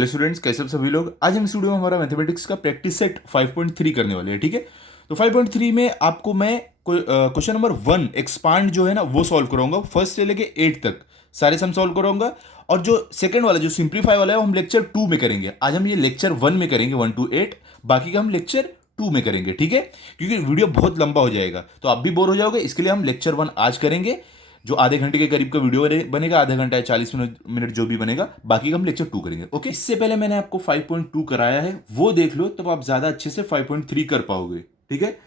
Hello students, कैसे हो सभी लोग। आज हम इस वीडियो में हमारा मैथमेटिक्स का प्रैक्टिस सेट 5.3 करने वाले हैं। ठीक है, तो 5.3 में आपको मैं क्वेश्चन नंबर 1 एक्सपांड जो है ना वो सॉल्व कराऊंगा। फर्स्ट से लेके 8 तक सारे सम सॉल्व कराऊंगा। और जो सेकंड वाला जो सिंप्लीफाई वाला है वो हम लेक्चर 2 में करेंगे। आज हम ये लेक्चर 1 में करेंगे 1 to 8, बाकी का हम लेक्चर 2 में करेंगे। ठीक है, क्योंकि वीडियो बहुत लंबा हो जाएगा तो आप भी बोर हो जाओगे, इसके लिए हम लेक्चर 1 आज करेंगे जो आधे घंटे के करीब का वीडियो बनेगा। आधा घंटा या 40 मिनट जो भी बनेगा, बाकी का हम लेक्चर 2 करेंगे। ओके, इससे पहले मैंने आपको 5.2 कराया है, वो देख लो, तब आप ज्यादा अच्छे से 5.3 कर पाओगे। ठीक है,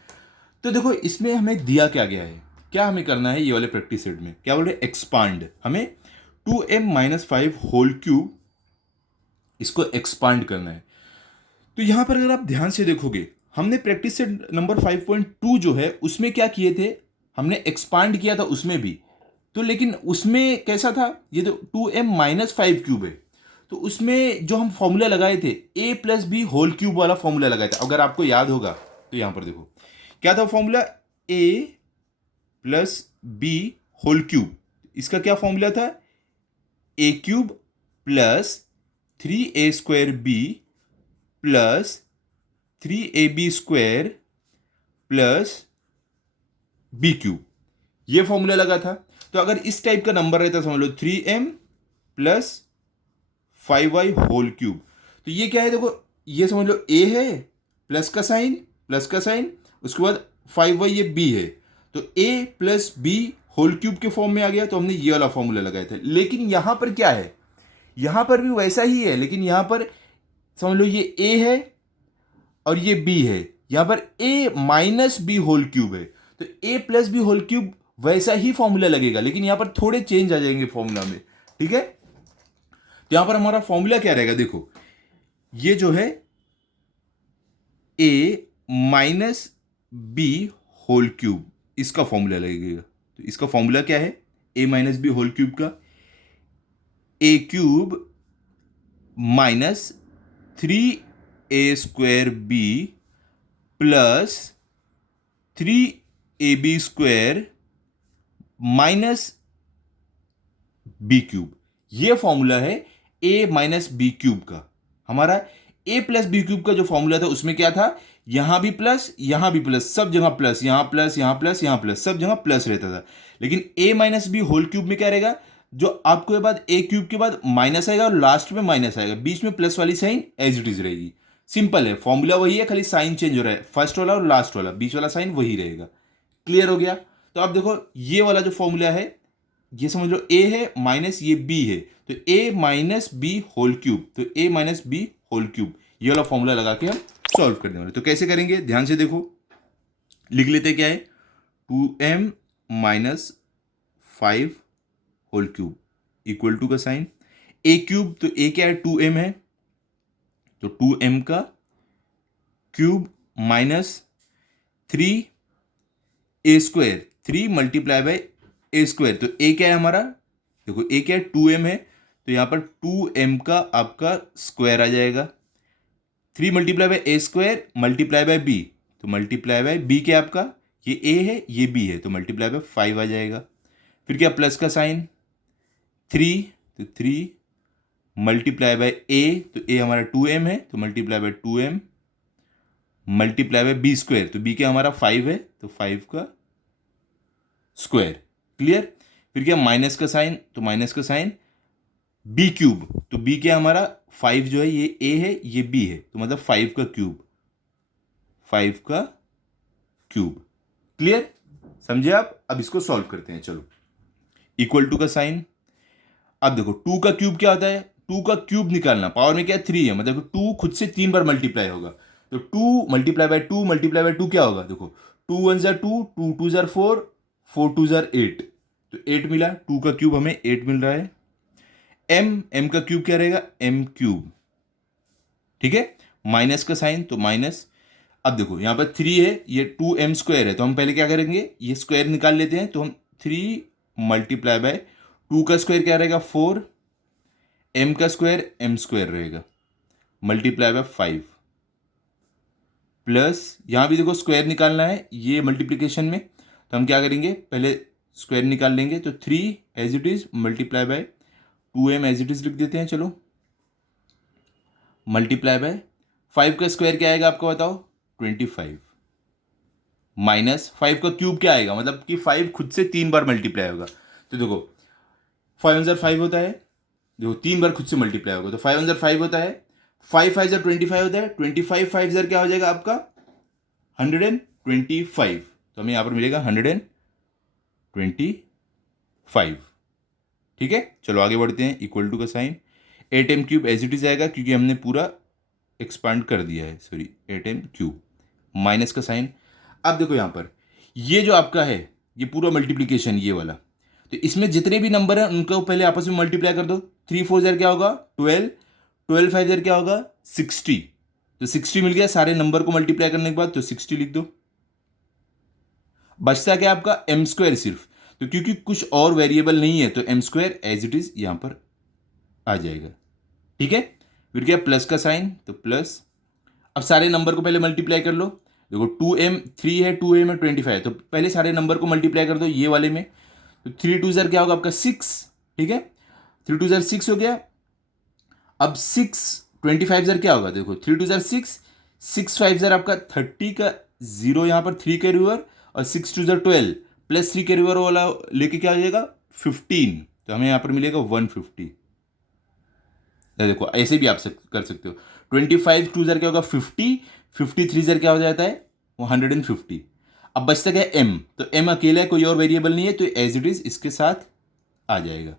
तो देखो इसमें हमें दिया क्या गया है, क्या हमें करना है। ये वाले प्रैक्टिस सेट में क्या बोल रहे, एक्सपांड। हमें 2m-5 होल क्यूब इसको एक्सपांड करना है। तो यहां पर अगर आप ध्यान से देखोगे, हमने प्रैक्टिस सेट नंबर 5.2 जो है उसमें क्या किए थे, हमने एक्सपांड किया था उसमें भी। तो लेकिन उसमें कैसा था, ये तो 2m-5 क्यूब है, तो उसमें जो हम फॉर्मूला लगाए थे a+b होल क्यूब वाला फॉर्मूला लगाया था। अगर आपको याद होगा तो यहां पर देखो क्या था फॉर्मूला, a+b होल क्यूब। इसका क्या फॉर्मूला था, a³ plus 3a² plus 3ab² plus b³। ये फॉर्मूला लगा था। तो अगर इस टाइप का नंबर रहता समझ लो 3m plus 5y whole cube, तो ये क्या है देखो, ये समझ लो a है, प्लस का साइन, उसके बाद 5y ये b है, तो a plus b whole cube के फॉर्म में आ गया। तो हमने ये वाला फॉर्मूला लगाया था। लेकिन यहां पर क्या है, यहां पर भी वैसा ही है, लेकिन यहां पर समझ लो ये a है और ये b है, यहां पर a-b होल क्यूब है, तो a+b होल क्यूब वैसा ही फॉर्मूला लगेगा, लेकिन यहां पर थोड़े चेंज आ जाएंगे फॉर्मूला में। ठीक है, तो यहां पर हमारा फॉर्मूला क्या रहेगा, देखो ये जो है a-b होल क्यूब, इसका फॉर्मूला लगेगा। तो इसका फॉर्मूला क्या है, a-b होल क्यूब का a³ minus 3a² plus 3ab² minus b³। ये फॉर्मूला है a-b³ का। हमारा a+b³ का जो फॉर्मूला था उसमें क्या था, यहां भी प्लस यहां भी प्लस, सब जगह प्लस, यहां प्लस यहां प्लस यहां प्लस, सब जगह प्लस रहता था। लेकिन a-b होल क्यूब में क्या रहेगा, जो आपको बाद a³ के बाद माइनस आएगा और लास्ट में माइनस आएगा, बीच में प्लस वाली साइन एज इट इज रहेगी। सिंपल है, फॉर्मूला वही है, खाली साइन चेंज हो रहा है, फर्स्ट वाला और लास्ट वाला, बीच वाला साइन वही रहेगा। क्लियर हो गया। तो अब देखो ये वाला जो फॉर्मूला है, ये समझ लो a है माइनस ये b है, तो a-b होल क्यूब, तो a-b होल क्यूब, ये वाला फॉर्मूला लगा के हम सॉल्व करने वाले। तो कैसे करेंगे, ध्यान से देखो, लिख लेते क्या है, 2m-5 whole cube equal to का साइन a³, तो a क्या है, 2m है, तो 2m का cube minus 3a², 3 multiply bye a², तो a क्या है हमारा, देखो a क्या है, 2m है, तो यहां पर 2m का आपका स्क्वायर आ जाएगा। 3 multiply bye a² multiply by b, तो मल्टीप्लाई बाय b क्या है आपका, ये a है ये b है, तो मल्टीप्लाई बाय 5 आ जाएगा। फिर क्या, प्लस का साइन 3, तो 3 मल्टीप्लाई बाय a, तो a हमारा 2m है, तो multiply by 2m multiply by b², तो b क्या हमारा 5 है, तो 5 का स्क्वायर। क्लियर। फिर क्या, माइनस का साइन, तो माइनस का साइन b³, तो b क्या हमारा 5 जो है ये a है ये b है, तो मतलब 5 का क्यूब, 5 का क्यूब। क्लियर, समझे आप। अब इसको सॉल्व करते हैं, चलो। इक्वल टू का साइन, अब देखो 2 का क्यूब क्या होता है, 2 का क्यूब निकालना, पावर में क्या है 3 है, मतलब 2 खुद से 3 बार मल्टीप्लाई होगा, तो 2 मल्टीप्लाई बाय 2 मल्टीप्लाई बाय 2 क्या होगा, देखो 2 1 जार 2, 2 2 जार 4, 4 2 जार 8, तो 8 मिला, 2 का क्यूब हमें 8 मिल रहा है। m का क्यूब क्या रहेगा, m³। ठीक है, माइनस का साइन, तो माइनस। अब देखो यहां पर 3 है, ये 2m² है, तो हम पहले क्या करेंगे, ये स्क्वायर निकाल लेते हैं, तो हम 3 मल्टीप्लाई बाय 2 का स्क्वायर क्या रहेगा 4, m का स्क्वायर m² रहेगा, मल्टीप्लाई बाय 5 प्लस, यहां भी देखो स्क्वायर निकालना है ये मल्टीप्लीकेशन में, तो हम क्या करेंगे, पहले स्क्वायर निकाल लेंगे, तो 3 as it is multiply by 2m as it is लिख देते हैं, चलो। मल्टीप्लाई बाय 5 का स्क्वायर क्या आएगा आपको बताओ 25 माइनस 5 का क्यूब क्या आएगा, मतलब कि 5 खुद से 3 बार मल्टीप्लाई होगा। तो देखो 5 × 5 होता है, देखो 3 बार खुद से मल्टीप्लाई होगा, तो 5 × 5 होता है, 5 5 25 होता है, 25 5 क्या हो जाएगा आपका 125। तो हमें यहाँ पर मिलेगा 125। ठीक है, चलो आगे बढ़ते हैं। इक्वल टू का sign 8m³ as it is आएगा क्योंकि हमने पूरा एक्सपांड कर दिया है, सॉरी 8m³ माइनस का साइन। अब देखो यहाँ पर ये जो आपका है ये पूरा मल्टीप्लीकेशन ये वाला, तो इसमें जितने भी नंबर हैं उनको पहले आपस में मल्टीप्लाई कर दो। 3 4 ज़र क्या होगा 12, 12 5 ज़र क्या होगा 60, तो 60 मिल गया सारे नंबर को मल्टीप्लाई करने के बाद, तो 60 लिख दो। बचता क्या आपका m² सिर्फ, तो क्योंकि कुछ और वेरिएबल नहीं है तो m² एज इट इज यहां पर आ जाएगा। ठीक है, फिर क्या प्लस का साइन, तो प्लस। अब सारे नंबर को पहले मल्टीप्लाई कर लो। देखो 2m 3 है, 2m है 25, तो पहले सारे नंबर को मल्टीप्लाई कर दो ये वाले में। तो 3 2 ज़र क्या होगा आपका 6, ठीक है 3 2 ज़र 6 हो गया। अब 6 25 ज़र क्या होगा, देखो 3 2 ज़र 6, 6 5 ज़र आपका 30 का 0 यहाँ पर 3 के रिवर, और 6 2 ज़र 12 प्लस 3 के रिवर वाला लेके क्या हो जाएगा 15, तो हमें यहाँ पर मिलेगा 150। देखो ऐसे भी आप कर सकते हो। 25 2 ज़र क्या होगा 50, 53 ज़र क्या हो जाता है वो 150। अब बचता क्या m, तो m अकेला है कोई और वेरिएबल नहीं है, तो एज इट इज इसके साथ आ जाएगा।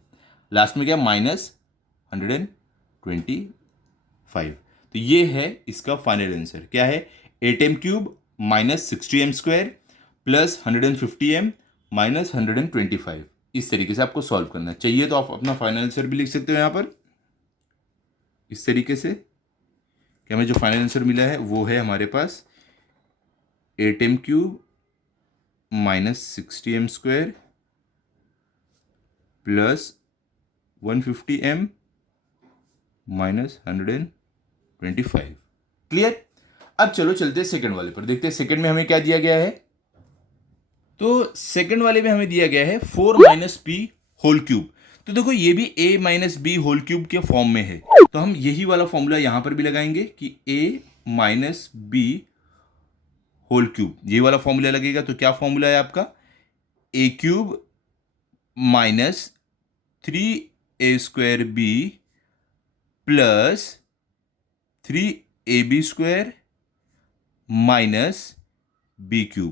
लास्ट में क्या -125। तो ये है इसका फाइनल आंसर, क्या है 8m³ minus 60m² plus 150m minus 125। इस तरीके से आपको सॉल्व करना है। चाहिए तो आप अपना फाइनल आंसर भी लिख सकते हो यहाँ पर इस तरीके से कि हमें जो फाइनल आंसर मिला है वो है हमारे पास 8m³ minus 60m² plus 150m minus 125। Clear. अब चलो चलते हैं सेकंड वाले पर, देखते हैं सेकंड में हमें क्या दिया गया है। तो सेकंड वाले में हमें दिया गया है 4 - p होल क्यूब। तो देखो ये भी a - b होल क्यूब के फॉर्म में है, तो हम यही वाला फॉर्मूला यहां पर भी लगाएंगे कि a - b होल क्यूब, ये वाला फॉर्मूला लगेगा। तो क्या फॉर्मूला है आपका a³ minus 3a² b plus 3ab² minus b³।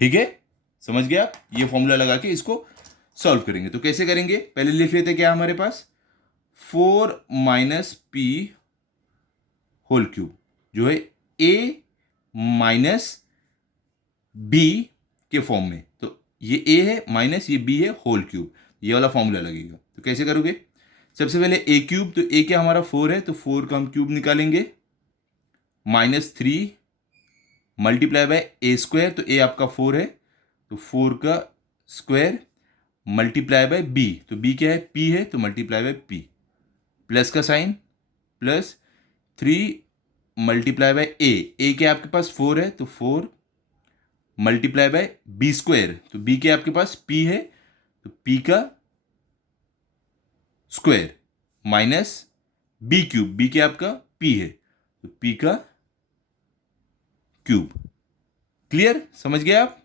ठीक है, समझ गया। ये फॉर्मूला लगा के इसको सॉल्व करेंगे। तो कैसे करेंगे, पहले लिख लेते हैं क्या हमारे पास 4 - p होल क्यूब जो है a माइनस b के फॉर्म में, तो ये a है माइनस ये b है होल क्यूब, ये वाला फॉर्मूला लगेगा। तो कैसे करोगे, सबसे पहले a³, तो a क्या हमारा 4 है, तो 4 का हम क्यूब निकालेंगे, -3 मल्टीप्लाई बाय a², तो a आपका 4 है, तो 4 का स्क्वायर मल्टीप्लाई बाय b, तो b क्या है p है, तो मल्टीप्लाई बाय p, प्लस का sign plus 3 multiply by a क्या आपके पास 4 है, तो 4 मल्टीप्लाई बाय b², तो b क्या आपके पास p है, तो p का स्क्वायर माइनस b³ b क्या आपका p है, तो p का क्यूब। क्लियर, समझ गए आप।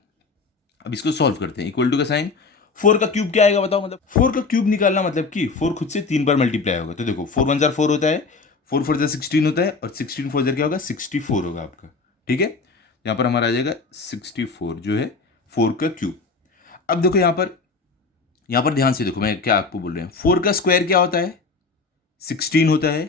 अब इसको सॉल्व करते हैं। इक्वल टू का साइन 4 का क्यूब क्या आएगा बताओ, मतलब 4 का क्यूब निकालना मतलब कि 4 खुद से 3 बार मल्टीप्लाई होगा। तो देखो 4 1 ज़र 4 होता है, 4 4 ज़र 16 होता है, और 16 4 ज़र क्या होगा 64 होगा आपका। ठीक है, यहाँ पर हमारा आ जाएगा 64 जो है 4 का क्यूब। अब देखो यहाँ पर ध्यान से देखो मैं क्या आपको बोल रहे हैं। 4 का स्क्वायर क्या होता है 16 होता है,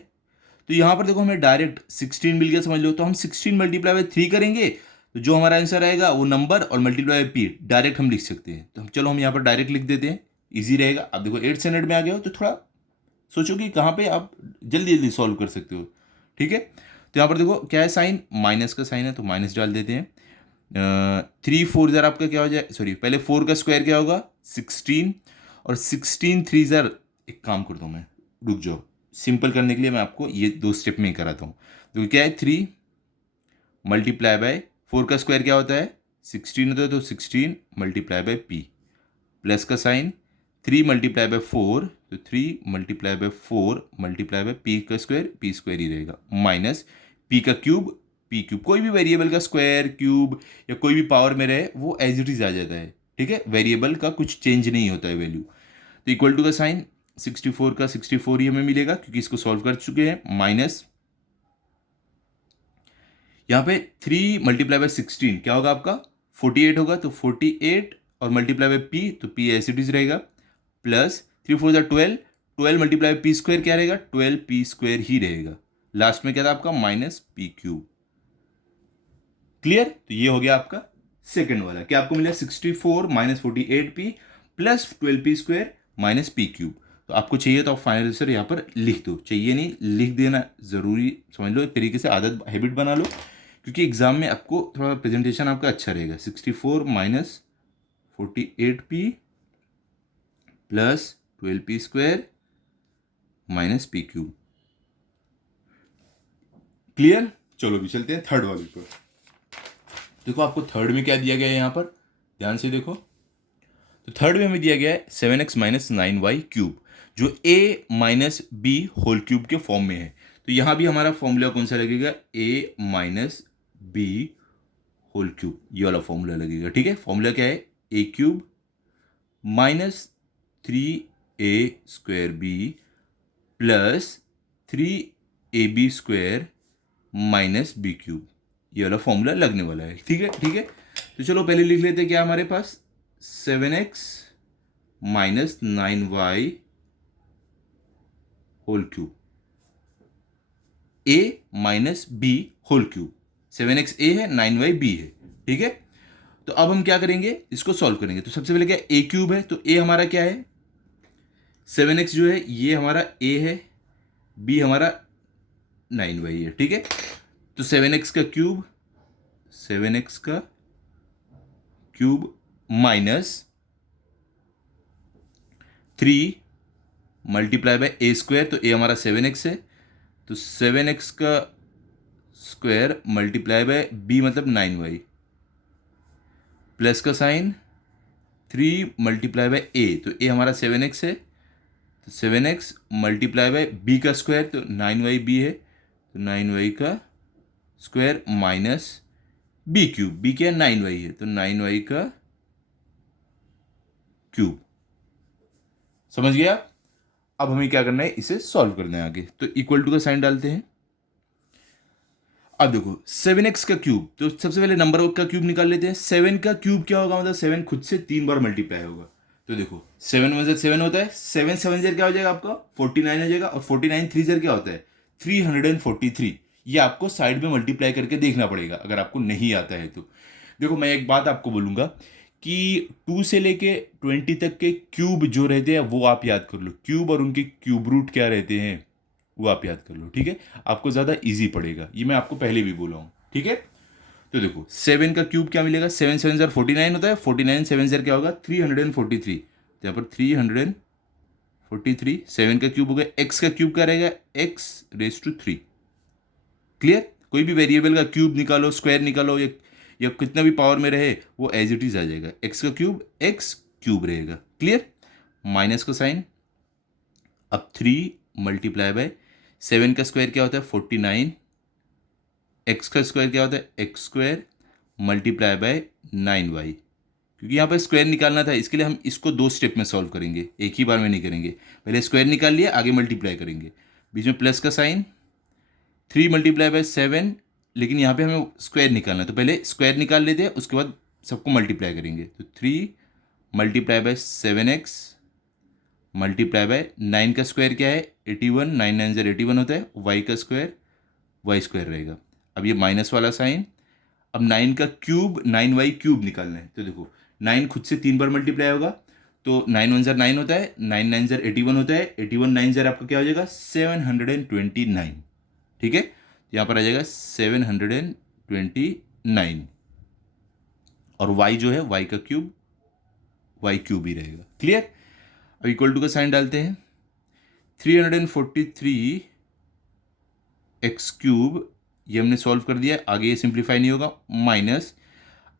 तो यहाँ पर देखो हमें डायरेक्ट 16 मिल गया, समझ लो। तो हम 16 मल्टीप्लाई बाय 3 करेंगे, तो जो हमारा आंसर आएगा वो नंबर और मल्टीप्लाई बाय p डायरेक्ट हम लिख सकते हैं। तो चलो हम यहाँ पर डायरेक्ट लिख देते हैं, इजी रहेगा। अब देखो 8 स्टैंडर्ड में आ गए हो तो थोड़ा सोचो कि कहाँ पे आप जल्दी जल्दी सॉल्व कर सकते हो। ठीक है, तो यहाँ पर देखो क्या है साइन, माइनस का साइन है, तो माइनस डाल देते हैं। 3 4 ज़र आपका क्या हो जाए, सॉरी पहले 4 का स्क्वायर क्या होगा 16, और 16 3 ज़र, एक काम करता हूँ मैं, रुक जाओ, सिंपल करने के लिए मैं आपको ये 2 स्टेप में ही कराता हूँ। तो क्या है 3 मल्टीप्लाई बाय 4 का स्क्वायर क्या होता है 16 होता है, तो 16 मल्टीप्लाई बाय p, प्लस का साइन 3 मल्टीप्लाई बाय 4, तो 3 multiply bye 4 multiply by P का स्क्वायर, पी स्क्वायर ही रहेगा, माइनस पी का क्यूब, पी क्यूब, कोई भी वेरिएबल का स्क्वायर क्यूब या कोई भी पावर में रहे वो एज इट इज आ जाता है, ठीक है, वेरिएबल का कुछ चेंज नहीं होता है वैल्यू। तो इक्वल टू का साइन 64 का 64 ही हमें मिलेगा क्योंकि इसको सॉल्व कर चुके हैं, माइनस यहाँ पे 3 मल्टीप्लाई बाय 16 क्या होगा आपका 48 होगा, तो 48 और मल्टीप्लाई बाय पी, तो पी एज इट इज रहेगा, plus 3 4 12, 12 multiply by P square क्या रहेगा 12 पी स्क्वायर ही रहेगा, लास्ट में क्या था आपका माइनस पी क्यूब। क्लियर, तो ये हो गया आपका सेकंड वाला, क्या आपको मिला 64 minus 48 P plus 12 P square minus P cube. तो आपको चाहिए तो आप फाइनल आंसर यहाँ पर लिख दो, चाहिए नहीं लिख देना जरूरी, समझ लो एक तरीके से आदत हैबिट बना लो, क्योंकि एग्जाम में आपको थोड़ा प्रेजेंटेशन आपका अच्छा रहेगा। 64 minus 48 P plus 12 P square minus P cube. Clear, चलो भी चलते हैं थर्ड वाले पर। देखो आपको थर्ड में क्या दिया गया है यहाँ पर, ध्यान से देखो। तो थर्ड में हमें दिया गया है 7x माइनस 9y क्यूब, जो a minus B whole cube के फॉर्म में है। तो यहाँ भी हमारा फॉर्मूला कौन सा लगेगा, a minus B whole cube, ये वाला फॉर्मूला लगेगा, ठीक है। फॉर्मूला क्या है, a cube minus 3a square B plus 3ab square minus B cube, ये वाला फॉर्मूला लगने वाला है, ठीक है ठीक है। तो चलो पहले लिख लेते हैं क्या हमारे पास, 7x minus 9y whole cube, a minus B whole cube, 7x a है 9y b है, ठीक है। तो अब हम क्या करेंगे, इसको सॉल्व करेंगे। तो सबसे पहले क्या a क्यूब है, तो a हमारा क्या है 7x जो है ये हमारा a है, b हमारा 9y है, ठीक है। तो 7x का क्यूब, 7x का cube minus 3 multiply by A square, तो ए हमारा 7x है, तो 7x का स्क्वायर मल्टीप्लाई बाय बी मतलब 9y प्लस का साइन 3 मल्टीप्लाई बाय ए, तो ए हमारा 7x है, तो 7x मल्टीप्लाई बाय बी का स्क्वायर, तो 9y बी है, तो 9y का square minus B cube, B क्या है 9y है, तो 9y का क्यूब। समझ गया। अब हमें क्या करना है, इसे सॉल्व करना है आगे। तो इक्वल टू का साइन डालते हैं। अब देखो 7x का क्यूब, तो सबसे पहले नंबर का क्यूब निकाल लेते हैं। 7 का क्यूब क्या होगा, मतलब 7 खुद से 3 बार मल्टीप्लाई होगा। तो देखो 7 × 7 होता है, 7 7 0 क्या हो जाएगा आपका 49 हो जाएगा, और 49 3 0 क्या होता है 343। ये आपको साइड में मल्टीप्लाई करके देखना पड़ेगा अगर आपको नहीं आता है तो। देखो मैं एक बात आपको बोलूँगा कि 2 से लेके 20 तक के क्यूब जो रहते हैं वो आप याद कर लो, क्यूब और उनके क्यूब रूट क्या रहते हैं वो आप याद कर लो, ठीक है, आपको ज़्यादा इजी पड़ेगा। ये मैं आपको पहले भी बोला हूँ, ठीक है। तो देखो 7 का क्यूब क्या मिलेगा, 7 7 0 49 होता है, 49 7 0 क्या होगा 343, तो यहाँ पर 343, 7 का क्यूब हो गया। एक्स का क्यूब क्या रहेगा, x⁻³ क्लियर। कोई भी वेरिएबल का क्यूब निकालो, स्क्वायर निकालो, या कितना भी पावर में रहे वो एज इट इज आ जाएगा, एक्स का क्यूब x³ रहेगा, क्लियर। माइनस का साइन, अब 3 मल्टीप्लाई बाय 7 का स्क्वायर क्या होता है 49, एक्स का स्क्वायर क्या होता है x² मल्टीप्लाई बाय 9y, क्योंकि यहाँ पर स्क्वायर निकालना था इसके लिए हम इसको 2 स्टेप में सॉल्व करेंगे, एक ही बार में नहीं करेंगे। पहले स्क्वायर निकाल लिया, आगे मल्टीप्लाई करेंगे, बीच में प्लस का साइन, 3 मल्टीप्लाई बाय 7, लेकिन यहाँ पे हमें स्क्वायर निकालना है तो पहले स्क्वायर निकाल लेते हैं, उसके बाद सबको मल्टीप्लाई करेंगे। तो 3 multiply bye 7x multiply bye 9 का स्क्वायर क्या है 81, 9 9 0 81 होता है, y का स्क्वायर y² रहेगा। अब ये माइनस वाला साइन, अब 9 का क्यूब 9y³ निकालना है। तो देखो 9 खुद से 3 बार मल्टीप्लाई होगा, तो 9 1 0 9 होता है, 9 9 0 81 होता है, 81 9 0 आपका क्या हो जाएगा 729, ठीक है। यहाँ पर आ जाएगा 729, और y जो है y का क्यूब y³ ही रहेगा, क्लियर। अब इक्वल टू का साइन डालते हैं, 343 x³ ये हमने सॉल्व कर दिया, आगे ये सिंप्लीफाई नहीं होगा, माइनस।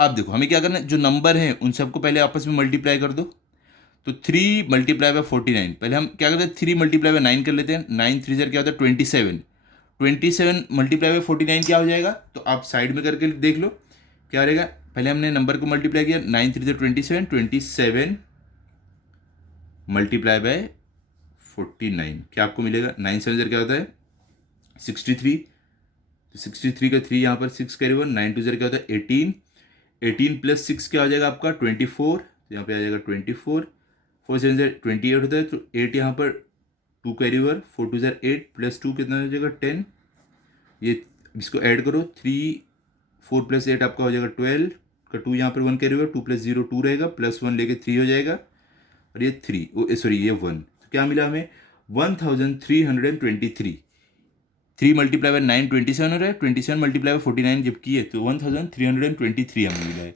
अब देखो हमें क्या करना है, जो नंबर है उन सबको पहले आपस में मल्टीप्लाई कर दो। तो 3 मल्टीप्लाई बाय 49, पहले हम क्या करते हैं 3 मल्टीप्लाई बाय 9 कर लेते हैं, 9 3 क्या होता है 27, 27 मल्टीप्लाई बाय 49 क्या हो जाएगा, तो आप साइड में करके देख लो क्या रहेगा। पहले हमने नंबर को मल्टीप्लाई किया, 9 3 27, 27 मल्टीप्लाई बाय 49 क्या आपको मिलेगा, 9 7 क्या होता है 63, तो 63 का 3 यहाँ पर 6 कैरी 1, 9 2 क्या होता है 18, 18 प्लस 6 क्या हो जाएगा आपका 24, तो यहाँ पे आ जाएगा 24, 4 7 28 होता है, तो 8 यहाँ पर 2 कैरी 1, 4 2 8 प्लस 2 कितना हो जाएगा 10, ये इसको ऐड करो, 3 4 प्लस 8 आपका हो जाएगा 12 का 2 यहाँ पर 1 कैरी हुआ, 2 प्लस 0 2 रहेगा, प्लस 1 लेके 3 हो जाएगा, और ये 3 सॉरी ये 1, तो क्या मिला हमें 1323, 3 मल्टीप्लाई बाय 9 27 हो रहा है, 27 मल्टीप्लाई बाय 49 जब किए तो 1323 हमें मिला है।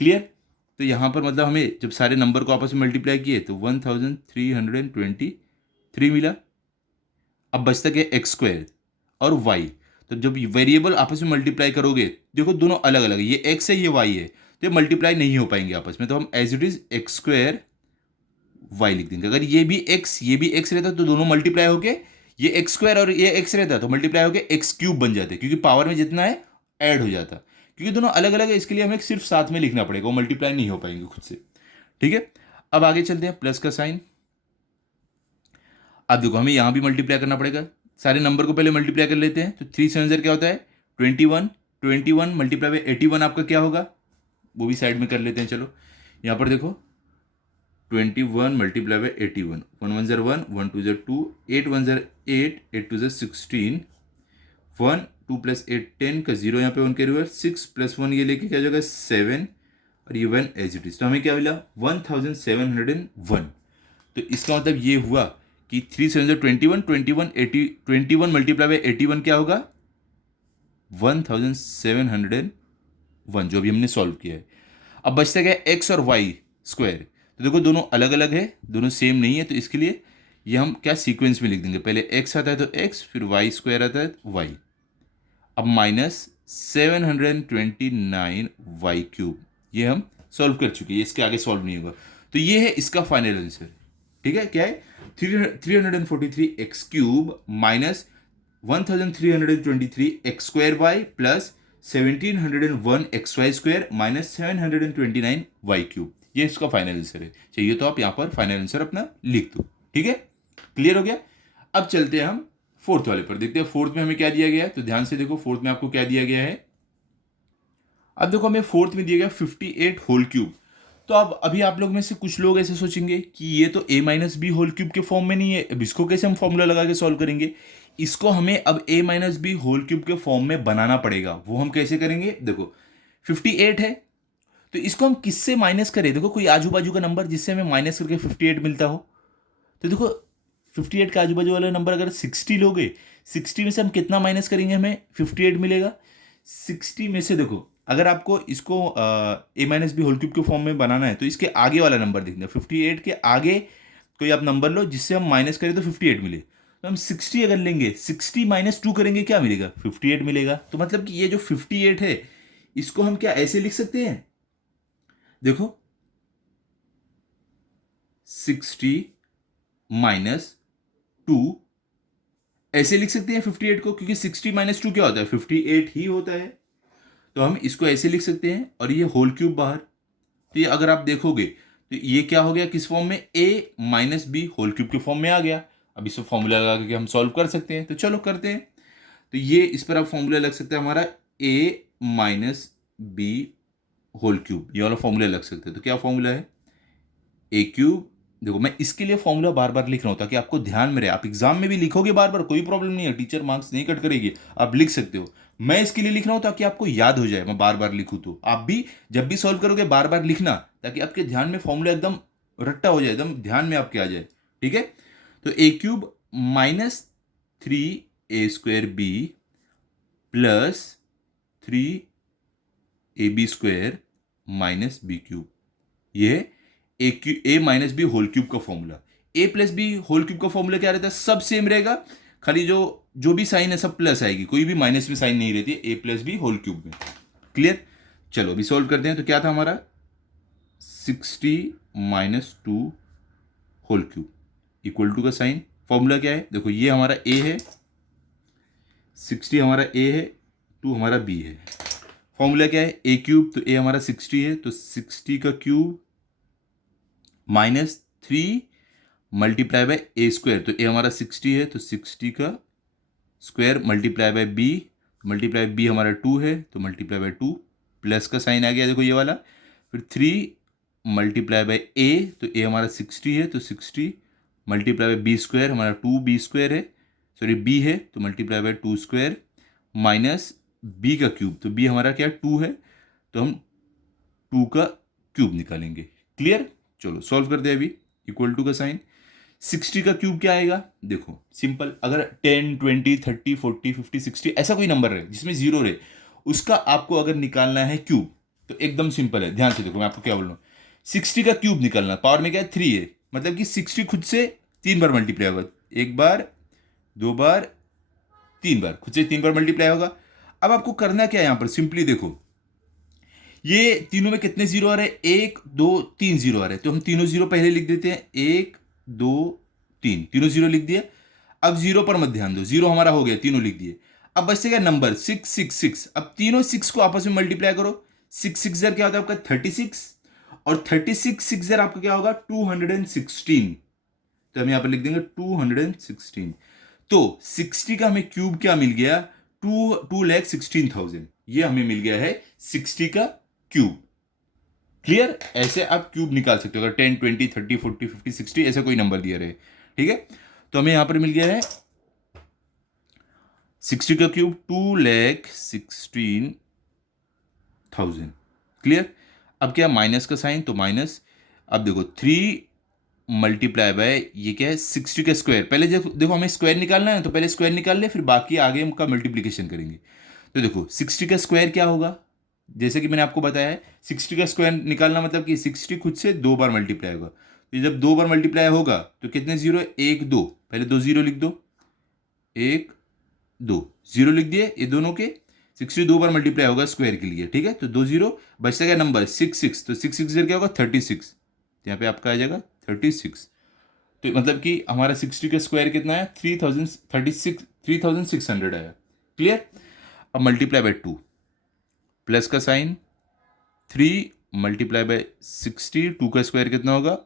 क्लियर, तो यहाँ पर मतलब हमें जब सारे नंबर को आपस में मल्टीप्लाई किए तो 1323 मिला। अब बचता क्या एक्स स्क्वायर और वाई, तो जब वेरिएबल आपस में मल्टीप्लाई करोगे, देखो दोनों अलग अलग है, ये एक्स है ये वाई है, तो ये मल्टीप्लाई नहीं हो पाएंगे आपस में, तो हम as it is X square Y लिख देंगे। अगर ये भी एक्स रहता तो दोनों मल्टीप्लाई होके ये एक्स स्क्वायर और ये एक्स रहता तो मल्टीप्लाई होके एक्स क्यूब बन जाते, क्योंकि पावर में जितना है ऐड हो जाता, क्योंकि दोनों अलग अलग है इसके लिए हमें सिर्फ साथ में लिखना पड़ेगा, वो मल्टीप्लाई नहीं हो पाएंगे खुद से। ठीक है, अब आगे चलते हैं, प्लस का साइन। अब देखो हमें यहाँ भी मल्टीप्लाई करना पड़ेगा, सारे नंबर को पहले मल्टीप्लाई कर लेते हैं, तो 3 7 क्या होता है 21, 21 मल्टीप्लाई बाय 81 आपका क्या होगा, वो भी साइड में कर लेते हैं। चलो यहाँ पर देखो 21 मल्टीप्लाई बाय 81, 1 1 0 1, 1 2 0 2, 8 1 0 8, 8 2 0 16, 1 2 प्लस 8 10 का 0 यहाँ पे 1 कैरी हुआ, 6 प्लस 1 ये लेके क्या हो जाएगा 7, और ये 1 एज इट इज, तो हमें क्या मिला 1701। तो इसका मतलब ये हुआ कि 3 7 21, 21 80, 21 मल्टीप्लाई बाय 81 क्या होगा 1701, जो अभी हमने सॉल्व किया है। अब बचता क्या एक्स और वाई स्क्वायर, तो देखो दोनों अलग अलग है, दोनों सेम नहीं है, तो इसके लिए ये हम क्या सीक्वेंस में लिख देंगे, पहले एक्स आता है तो एक्स, फिर वाई स्क्वायर आता है तो वाई। अब माइनस 729 वाई क्यूब, ये हम सॉल्व कर चुके हैं, इसके आगे सॉल्व नहीं होगा, तो ये है इसका फाइनल आंसर। ठीक है, क्या है 343 X cube minus 1323 X square Y plus 1701 X Y square minus 729 Y cube, ये इसका फाइनल आंसर है। चाहिए तो आप यहाँ पर फाइनल आंसर अपना लिख दो। ठीक है, क्लियर हो गया। अब चलते हैं हम फोर्थ वाले पर, देखते हैं फोर्थ में हमें क्या दिया गया है, तो ध्यान से देखो फोर्थ में आपको क्या दिया गया है। अब देखो हमें फोर्थ में दिया गया 58 होल क्यूब। तो अब अभी आप लोग में से कुछ लोग ऐसे सोचेंगे कि ये तो a minus B whole cube के फॉर्म में नहीं है, अब इसको कैसे हम फॉर्मूला लगा के सॉल्व करेंगे। इसको हमें अब a minus B whole cube के फॉर्म में बनाना पड़ेगा। वो हम कैसे करेंगे, देखो 58 है तो इसको हम किससे माइनस करें, देखो कोई आजू बाजू का नंबर जिससे हमें माइनस करके 58 मिलता हो। तो देखो 58 का आजू बाजू वाला नंबर अगर 60 लोगे, 60 में से हम कितना माइनस करेंगे, हमें 58 मिलेगा। 60 में से देखो अगर आपको इसको a minus B whole cube के फॉर्म में बनाना है तो इसके आगे वाला नंबर देखना, 58 के आगे कोई आप नंबर लो जिससे हम माइनस करें तो 58 मिले। तो हम 60 अगर लेंगे, 60 माइनस 2 करेंगे क्या मिलेगा, 58 मिलेगा। तो मतलब कि ये जो 58 है इसको हम क्या ऐसे लिख सकते हैं, देखो 60 माइनस 2 ऐसे लिख सकते हैं 58 को, क्योंकि 60 माइनस 2 क्या होता है 58 ही होता है। तो हम इसको ऐसे लिख सकते हैं, और ये होल क्यूब बाहर, तो ये अगर आप देखोगे तो ये क्या हो गया किस फॉर्म में, a minus B whole cube के फॉर्म में आ गया। अब इसको फॉर्मूला लगा करके हम सॉल्व कर सकते हैं, तो चलो करते हैं। तो ये इस पर आप फॉर्मूला लग सकता है हमारा a minus B whole cube, ये वाला फॉर्मूला लग सकता है। तो क्या फॉर्मूला है a क्यूब, देखो मैं इसके लिए फॉर्मूला बार बार लिख रहा हूँ ताकि आपको ध्यान में रहे, आप एग्जाम में भी लिखोगे बार बार कोई प्रॉब्लम नहीं है, टीचर मार्क्स नहीं कट करेगी, आप लिख सकते हो। मैं इसके लिए लिख रहा हूं ताकि आपको याद हो जाए, मैं बार बार लिखूं, तो आप भी जब भी सॉल्व करोगे बार बार लिखना ताकि आपके ध्यान में फॉर्मूला एकदम रट्टा हो जाए, एकदम ध्यान में आपके आ जाए। ठीक है, तो a cube minus 3a square B plus 3ab square minus B cube, ये A minus B whole cube का formula. A plus B whole cube का फॉर्मूला क्या रहता है, सब सेम रहेगा, खाली जो भी साइन है सब प्लस आएगी, कोई भी माइनस में साइन नहीं रहती है ए प्लस बी होल क्यूब में। क्लियर, चलो अभी सॉल्व करते हैं। तो क्या था हमारा 60 minus 2 whole cube equal to का साइन, फॉर्मूला क्या है देखो, ये हमारा ए है, 60 हमारा ए है, 2 हमारा बी है। फॉर्मूला क्या है, ए क्यूब, तो ए हमारा 60 है, तो 60 का cube minus 3 multiply by A square, तो ए हमारा 60 है, तो 60 का square multiply by B, multiply B हमारा 2 है, तो मल्टीप्लाई बाय 2, प्लस का साइन आ गया देखो ये वाला, फिर 3 मल्टीप्लाई बाय ए, तो ए हमारा 60 है, तो 60 मल्टीप्लाई बाय बी स्क्वायर हमारा 2 बी स्क्वायर है, सॉरी बी है, तो multiply by 2 square minus B का क्यूब, तो बी हमारा क्या 2 है, तो हम 2 का क्यूब निकालेंगे। क्लियर, चलो सॉल्व कर दे अभी, इक्वल टू का साइन, 60 का क्यूब क्या आएगा देखो सिंपल, अगर 10 20 30 40 50 60 ऐसा कोई नंबर है जिसमें जीरो रहे, उसका आपको अगर निकालना है क्यूब तो एकदम सिंपल है, ध्यान से देखो मैं आपको क्या बोल रहा हूँ, 60 का क्यूब निकालना, पावर में क्या है 3 है, मतलब कि 60 खुद से 3 बार मल्टीप्लाई होगा, 1 बार 2 बार 3 बार, खुद से 3 बार मल्टीप्लाई होगा। अब आपको करना क्या है यहाँ पर, सिंपली देखो ये तीनों में कितने जीरो आ रहे हैं, 1 2 3 जीरो आ रहे हैं, तो हम तीनों जीरो पहले लिख देते हैं, 1 2 3, तीनों जीरो लिख दिए। अब जीरो पर मत ध्यान दो, जीरो हमारा हो गया, तीनों लिख दिए। अब बचेगा नंबर 6 6 6, अब तीनों 6 को आपस में मल्टीप्लाई करो, 6 6 जर क्या होता है आपका 36, और 36 6 जर आपका क्या होगा 216, तो हम यहां पर लिख देंगे 216। तो 60 का हमें क्यूब क्या मिल गया, 2,16,000, ये हमें मिल गया है 60 का क्यूब। क्लियर, ऐसे आप क्यूब निकाल सकते हो अगर 10 20 30 40 50 60 ऐसा कोई नंबर दिया रहे, ठीक है। तो हमें यहां पर मिल गया है 60 का क्यूब 2,16,000। क्लियर, अब क्या माइनस का साइन, तो माइनस, अब देखो 3 मल्टीप्लाई बाय ये क्या है 60 का स्क्वायर, पहले देखो हमें स्क्वायर निकालना है, तो पहले स्क्वायर निकाल ले, फिर बाकी आगे हम का मल्टीप्लीकेशन करेंगे। तो देखो 60 का स्क्वायर क्या होगा, जैसे कि मैंने आपको बताया है 60 का स्क्वायर निकालना मतलब कि 60 खुद से 2 बार मल्टीप्लाई होगा, तो जब 2 बार मल्टीप्लाई होगा तो कितने जीरो, 1 2, पहले 2 जीरो लिख दो, 1 2 जीरो लिख दिए, ये दोनों के 60 2 बार मल्टीप्लाई होगा स्क्वायर के लिए, ठीक है। तो 2 जीरो बचता है नंबर 6 6, तो 6 6 क्या होगा 36, यहाँ पे आपका आ जाएगा 36, तो मतलब कि हमारा 60 का स्क्वायर कितना है 3600 आया। क्लियर, अब मल्टीप्लाई बाय 2, प्लस का साइन, 3 मल्टीप्लाई बाय 60, 2 का स्क्वायर कितना होगा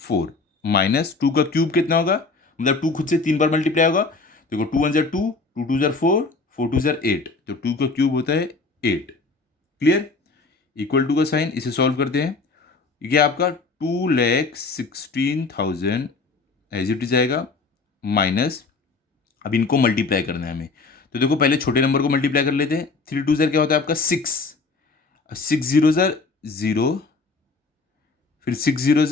4, माइनस 2 का क्यूब कितना होगा, मतलब 2 खुद से 3 बार मल्टीप्लाई होगा, देखो 2 1 2, 2 2 4, 4 2 8, तो 2 का क्यूब होता है 8। क्लियर, इक्वल टू का साइन, इसे सॉल्व करते हैं, ये आपका 2,16,000 एज इट इज आएगा, माइनस अब इनको मल्टीप्लाई करना है हमें, तो देखो पहले छोटे नंबर को मल्टीप्लाई कर लेते हैं, 3 2 क्या होता है आपका 6, 6 0 0, फिर 6 0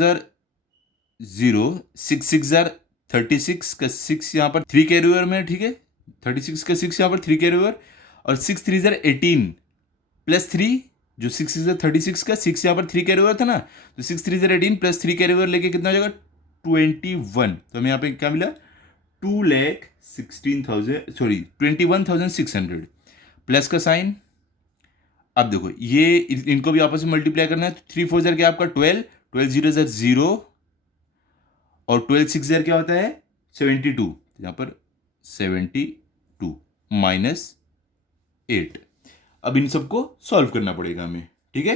0, 6 6 36 का 6 यहाँ पर 3 कैरी ओवर में, ठीक है, 36 का 6 यहाँ पर 3 कैरी ओवर, और 6 3 18 प्लस 3, जो 6 6 36 का 6 यहाँ पर 3 कैरी ओवर था ना, तो 6 3 18 प्लस 3 कैरी ओवर लेके कितना हो जाएगा 21, तो हमें यहाँ पे क्या मिला 2,16,000 सॉरी 21,600, प्लस का साइन। अब देखो ये इनको भी आपस में मल्टीप्लाई करना है, तो 3 4 क्या आपका 12, 12 0 0, और 12 6 क्या होता है 72, यहाँ पर 72 माइनस 8, अब इन सबको सॉल्व करना पड़ेगा हमें, ठीक है।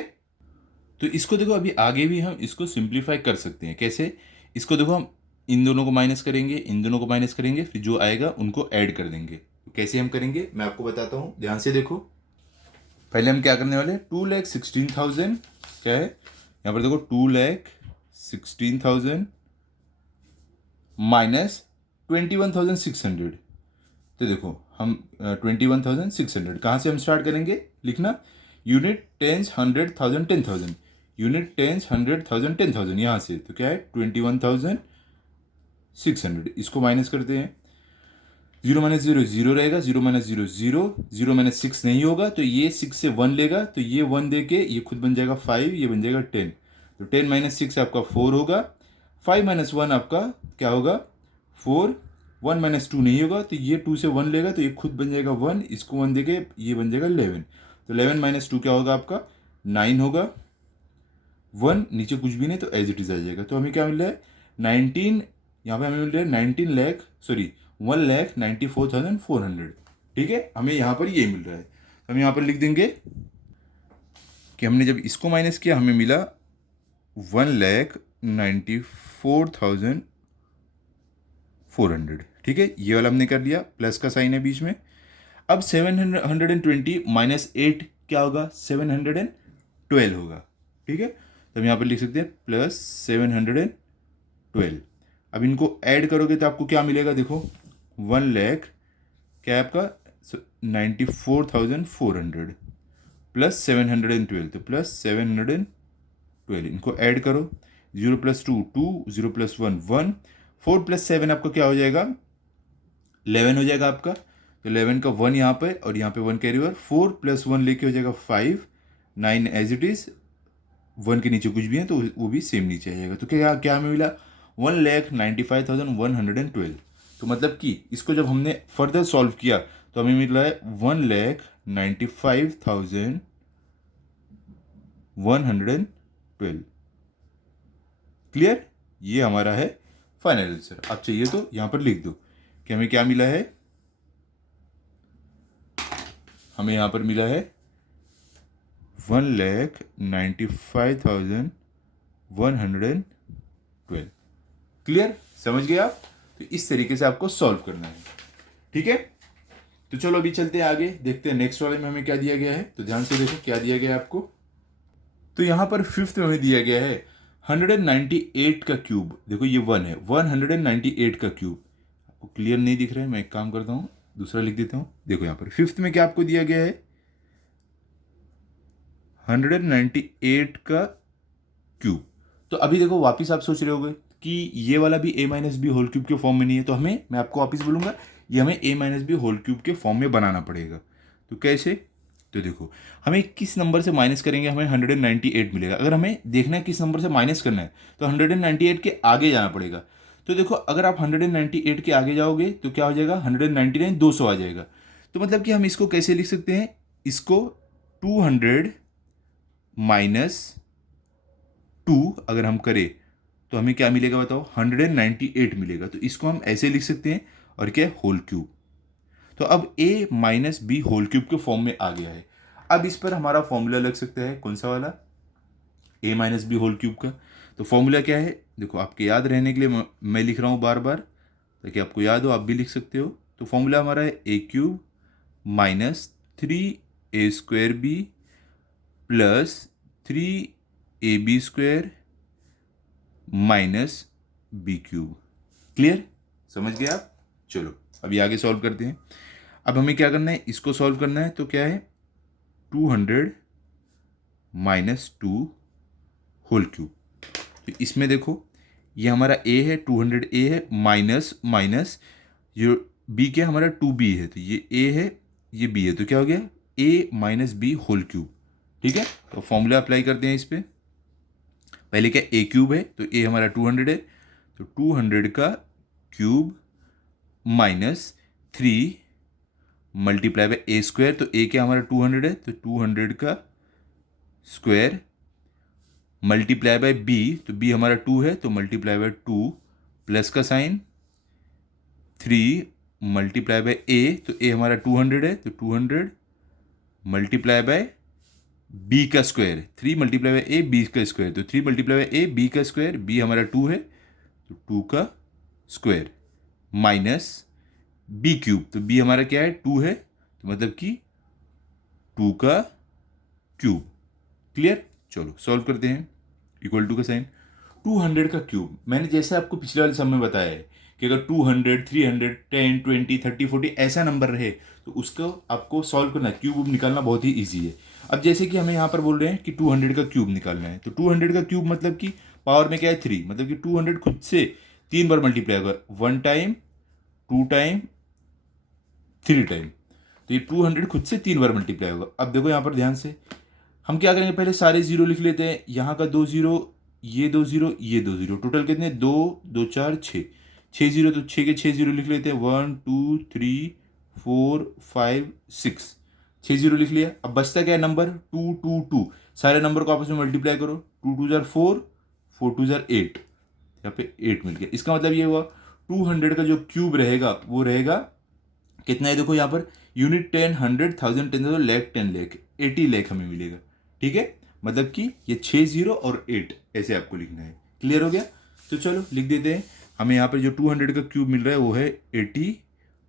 तो इसको देखो अभी आगे भी हम इसको सिंप्लीफाई कर सकते हैं, कैसे, इसको देखो हम इन दोनों को माइनस करेंगे, इन दोनों को माइनस करेंगे, फिर जो आएगा उनको ऐड कर देंगे, तो कैसे हम करेंगे मैं आपको बताता हूँ, ध्यान से देखो। पहले हम क्या करने वाले, 2,16,000 क्या है यहाँ पर देखो 2,16,000 माइनस 21,600, तो देखो हम 21,600 कहाँ से हम स्टार्ट करेंगे लिखना, यूनिट टेंस 100,000 10,000, यूनिट टेंस 100,000 10,000 यहाँ से, तो क्या है 21,600, इसको माइनस करते हैं, 0 माइनस 0 0 रहेगा, 0 माइनस 0 0, 0 माइनस 6 नहीं होगा, तो ये 6 से 1 लेगा, तो ये 1 दे के ये खुद बन जाएगा 5, ये बन जाएगा 10, तो 10 माइनस 6 आपका 4 होगा, 5 माइनस 1 आपका क्या होगा 4, 1 माइनस 2 नहीं होगा, तो ये 2 से 1 लेगा, तो ये खुद बन जाएगा 1, इसको 1 देके ये बन जाएगा 11, तो 11 माइनस 2 क्या होगा आपका 9 होगा, 1 नीचे कुछ भी नहीं, तो एज इट इज आ जाएगा, तो हमें क्या मिल रहा है 19, यहाँ पे हमें मिल रहा है 1,94,400, ठीक है, हमें यहाँ पर ये मिल रहा है। तो हम यहाँ पर लिख देंगे कि हमने जब इसको माइनस किया हमें मिला 1,94,400, ठीक है, ये वाला हमने कर लिया, प्लस का साइन है बीच में। अब 720 माइनस 8 क्या होगा, 712 होगा, ठीक है। तो हम यहाँ पर लिख सकते हैं प्लस 712। अब इनको ऐड करोगे तो आपको क्या मिलेगा, देखो 1 लाख क्या है आपका 94,400 प्लस 712, तो प्लस 712, इनको ऐड करो, 0 + 2 2, 0 + 1 1, 4 + 7 आपका क्या हो जाएगा 11 हो जाएगा आपका। तो 11 का 1 यहाँ पे और यहाँ पे 1 कैरी ओवर, 4 + 1 लेके हो जाएगा 5, 9 एज इट इज़, 1 के नीचे कुछ भी है तो वो भी सेम नीचे आ जाएगा। तो क्या क्या हमें मिला 1,95,112। तो मतलब कि इसको जब हमने फर्दर सॉल्व किया तो हमें मिल रहा है 1,95,112। क्लियर, ये हमारा है फाइनल आंसर। आप चाहिए तो यहाँ पर लिख दो कि हमें क्या मिला है, हमें यहाँ पर मिला है 1,95,112। क्लियर, समझ गए आप। तो इस तरीके से आपको सॉल्व करना है, ठीक है। तो चलो अभी चलते हैं आगे, देखते हैं नेक्स्ट वाले में हमें क्या दिया गया है। तो ध्यान से देखो क्या दिया गया है आपको। तो यहाँ पर फिफ्थ में हमें दिया गया है 198 का क्यूब। देखो ये 1 है, 198 का क्यूब। आपको क्लियर नहीं दिख रहा है, मैं एक काम करता हूँ दूसरा लिख देता हूँ। देखो यहाँ पर फिफ्थ में क्या आपको दिया गया है 198 का क्यूब। तो अभी देखो वापस आप सोच रहे होगे कि ये वाला भी a-b होल क्यूब के फॉर्म में नहीं है, तो मैं आपको वापस बोलूँगा ये हमें a-b होल क्यूब के फॉर्म में बनाना पड़ेगा। तो कैसे, तो देखो हमें किस नंबर से माइनस करेंगे हमें 198 मिलेगा। अगर हमें देखना है किस नंबर से माइनस करना है तो 198 के आगे जाना पड़ेगा। तो देखो अगर आप 198 के आगे जाओगे तो क्या हो जाएगा 199, 200 आ जाएगा। तो मतलब कि हम इसको कैसे लिख सकते हैं, इसको 200 माइनस 2 अगर हम करें तो हमें क्या मिलेगा बताओ 198 मिलेगा। तो इसको हम ऐसे लिख सकते हैं और क्या होल क्यूब। तो अब a-b होल क्यूब के फॉर्म में आ गया है। अब इस पर हमारा फॉर्मूला लग सकता है, कौन सा वाला, a-b होल क्यूब का। तो फॉर्मूला क्या है, देखो आपके याद रहने के लिए मैं लिख रहा हूँ बार बार ताकि आपको याद हो, आप भी लिख सकते हो। तो फॉर्मूला हमारा है a³ minus 3a² plus 3ab² minus b³। Clear, समझ गए आप। चलो अभी आगे सॉल्व करते हैं। अब हमें क्या करना है, इसको सॉल्व करना है। तो क्या है 200 माइनस 2 होल क्यूब। तो इसमें देखो ये हमारा a है, 200a है, माइनस माइनस जो b क्या हमारा 2b है, तो ये a है ये b है, तो क्या हो गया a-b होल क्यूब। ठीक है, तो फॉर्मूला अप्लाई करते हैं इस पर। पहले क्या a³ है तो a हमारा 200 है, तो 200 का cube minus 3 multiply bye a²। तो a क्या हमारा 200 है, तो 200 का स्क्वायर मल्टीप्लाई बाय b, तो b हमारा 2 है तो मल्टीप्लाई बाय 2 प्लस का साइन 3 मल्टीप्लाई बाय a, तो a हमारा 200 है तो 200 मल्टीप्लाई बाय b का square, 3 multiply by a b का स्क्वायर, तो 3 मल्टीप्लाई बाय a b का स्क्वायर, b हमारा 2 है तो 2 का स्क्वायर माइनस b³, तो b हमारा क्या है 2 है, तो मतलब कि 2 का क्यूब। क्लियर, चलो सॉल्व करते हैं। इक्वल टू का साइन 200 का क्यूब, मैंने जैसे आपको पिछले वाले समय में बताया है कि अगर 200, 300, 10, 20, 30, 40 ऐसा नंबर रहे तो उसको आपको सॉल्व करना, क्यूब निकालना बहुत ही ईजी है। अब जैसे कि हमें यहाँ पर बोल रहे हैं कि 200 का क्यूब निकालना है, तो 200 का क्यूब मतलब कि पावर में क्या है 3, मतलब कि 200 खुद से 3 बार मल्टीप्लाई होगा, 1 टाइम 2 टाइम 3 टाइम, तो ये 200 खुद से 3 बार मल्टीप्लाई होगा। अब देखो यहाँ पर ध्यान से हम क्या करेंगे, पहले सारे जीरो लिख लेते हैं, यहाँ का 2 जीरो, ये 2 जीरो, ये 2 जीरो, टोटल कितने 2 2 4 6 जीरो, तो 6 के 6 जीरो लिख लेते हैं, 1 2 3 4 5 6, 6 जीरो लिख लिया। अब बचता क्या है नंबर 2 2 2, सारे नंबर को आपस में मल्टीप्लाई करो, 2 2 जार 4, 4 2 जार 8, यहाँ पे 8 मिल गया। इसका मतलब ये हुआ 200 का जो क्यूब रहेगा वो रहेगा कितना है, देखो यहाँ पर यूनिट 10, 100, 1000, 10,000, लाख, 10 लाख, 80 लाख हमें मिलेगा। ठीक है, मतलब कि ये 6 0 और 8 ऐसे आपको लिखना है। क्लियर हो गया? तो चलो लिख देते हैं। हमें यहाँ पर जो 200 का क्यूब मिल रहा है वो है 80,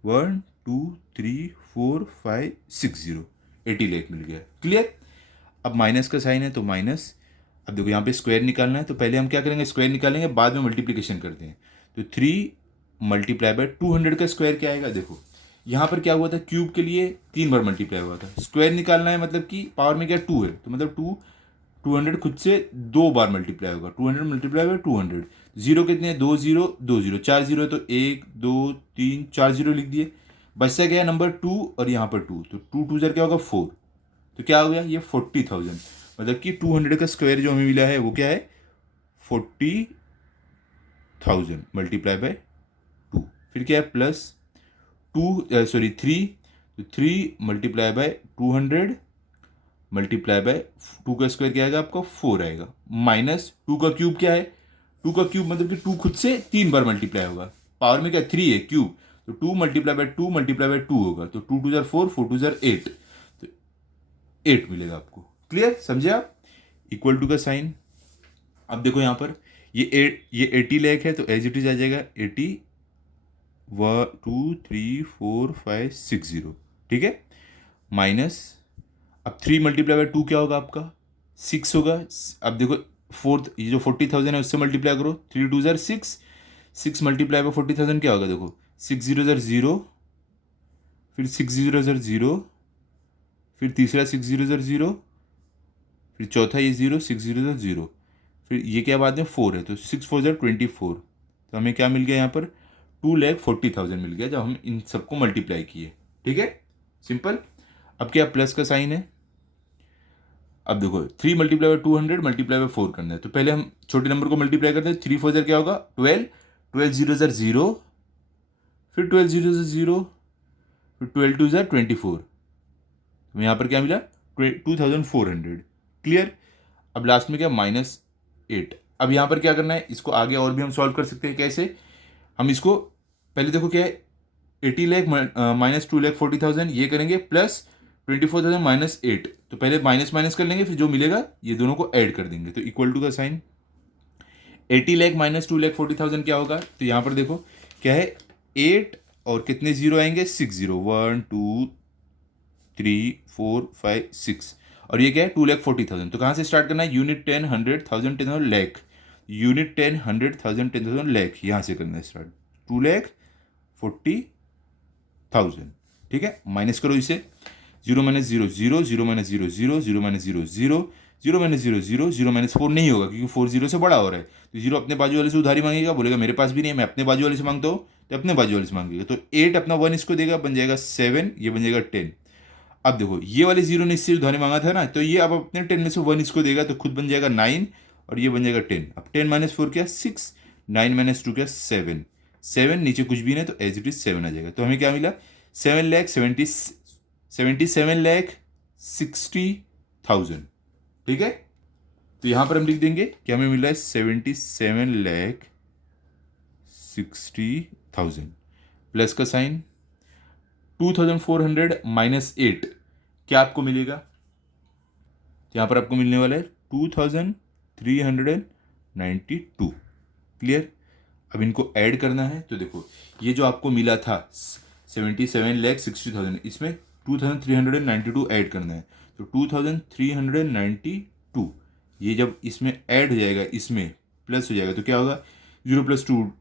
1 2 3 4 5 6 0, 80 लाख मिल गया। क्लियर? अब माइनस का साइन है तो माइनस। अब देखो यहाँ पे स्क्वायर निकालना है तो पहले हम क्या करेंगे, स्क्वायर निकालेंगे, बाद में मल्टीप्लिकेशन करते हैं। तो 3 मल्टीप्लाई बाय 200 का स्क्वायर क्या आएगा, देखो यहाँ पर क्या हुआ था, क्यूब के लिए 3 बार मल्टीप्लाई हुआ था। स्क्वायर निकालना है मतलब कि पावर में क्या 2 है, तो मतलब 200 खुद से 2 बार मल्टीप्लाई होगा। 200 मल्टीप्लाई बाय 200, जीरो कितने हैं, 2 0 2 0, 4 0 है तो 1 2 3 4 0 लिख दिए। बचता गया नंबर 2 और यहाँ पर 2, तो 2 2 क्या होगा 4, तो क्या हो गया ये 40,000। मतलब कि 200 का स्क्वायर जो हमें मिला है वो क्या है 40,000 मल्टीप्लाई बाय 2। फिर क्या है प्लस 3, तो 3 मल्टीप्लाई बाय 200 मल्टीप्लाई बाय 2 का स्क्वायर क्या आएगा आपका 4 आएगा, माइनस 2 का क्यूब क्या है, 2 का क्यूब मतलब कि 2 खुद से 3 बार मल्टीप्लाई होगा, पावर में क्या 3 है क्यूब, तो 2 मल्टीप्लाई बाय 2 मल्टीप्लाई बाय 2 होगा, तो 2 2 जार 4, 4 2 जार 8, तो 8 मिलेगा आपको। क्लियर, समझे आप? इक्वल टू का साइन। अब देखो यहाँ पर ये 80 लाख है तो एज इट इज आ जाएगा 80 1 2 3 4 5 6 0। ठीक है, माइनस अब 3 मल्टीप्लाई बाय 2 क्या होगा आपका 6 होगा। अब देखो फोर्थ ये जो 40,000 है उससे मल्टीप्लाई करो, 3 2 जार 6, 6 मल्टीप्लाई बाय 40,000 क्या होगा, देखो 6 0 जार 0, फिर 6 0 जार 0, फिर तीसरा 6 0 जार 0, फिर चौथा ये 0 6 0 जार 0, फिर ये क्या बाद में 4 है तो 6 4 जार 24। तो हमें क्या मिल गया यहाँ पर 2,40,000 मिल गया जब हम इन सबको मल्टीप्लाई किए। ठीक है, सिंपल। अब क्या प्लस का साइन है। अब देखो 3 मल्टीप्लाई बाय 200 मल्टीप्लाई बाय 4 करना है, तो पहले हम छोटे नंबर को मल्टीप्लाई करते हैं। 3 4 जार क्या होगा 12, 12 0 जार 0, फिर 12 0 जार 0, फिर 12 2 जार 24, तो यहाँ पर क्या मिला 2,400। क्लियर। अब लास्ट में क्या -8। अब यहाँ पर क्या करना है, इसको आगे और भी हम सॉल्व कर सकते हैं। कैसे, हम इसको पहले देखो क्या है 80 लाख माइनस 2,40,000 ये करेंगे, प्लस 24,000 माइनस 8, तो पहले माइनस माइनस कर लेंगे, फिर जो मिलेगा ये दोनों को ऐड कर देंगे, तो इक्वल टू का साइन। 80 लाख माइनस 2,40,000 क्या होगा, तो यहाँ पर देखो क्या है 8 और कितने जीरो आएंगे 6 0, 1 2 3 4 5 6, और ये क्या है 2,40,000। तो कहाँ से स्टार्ट करना है, यूनिट 10 100 1000 10,000 लाख, यूनिट 10 100 1000 10,000 लाख, यहाँ से करना है स्टार्ट 2,40,000। ठीक है, माइनस करो इसे, 0 minus 0 0, 0 minus 0 0, 0 minus 0 0, 0 minus 0 0, 0 minus 4 नहीं होगा क्योंकि 4 0 से बड़ा हो रहा है, तो 0 अपने बाजू वाले से उधारी मांगेगा, बोलेगा मेरे पास भी नहीं है, मैं अपने बाजू वाले से मांगता हूँ, तो अपने बाजू वाले से मांगेगा, तो 8 अपना 1 इसको देगा, बन जाएगा 7, ये बन जाएगा 10। अब देखो ये वाले 0 ने इससे उधारी मांगा था ना, तो ये अब अपने 10 में से 1 इसको देगा, तो खुद बन जाएगा 9 और ये बन जाएगा 10। अब 10 माइनस 4 क्या 6, 9 माइनस 2 क्या 7, 7 नीचे कुछ भी नहीं तो एज इट इज 7 आ जाएगा। तो हमें क्या मिला 7,60,000। ठीक है, तो यहां पर हम लिख देंगे कि हमें मिला है 77,60,000 प्लस का साइन 2,400 माइनस 8 क्या आपको मिलेगा, यहां पर आपको मिलने वाला है 2,392। क्लियर। अब इनको ऐड करना है, तो देखो ये जो आपको मिला था 77,60,000 इसमें 2,392 ऐड करना है, तो 2,392 ये जब इसमें ऐड हो जाएगा इसमें प्लस हो जाएगा तो क्या होगा 0 + 2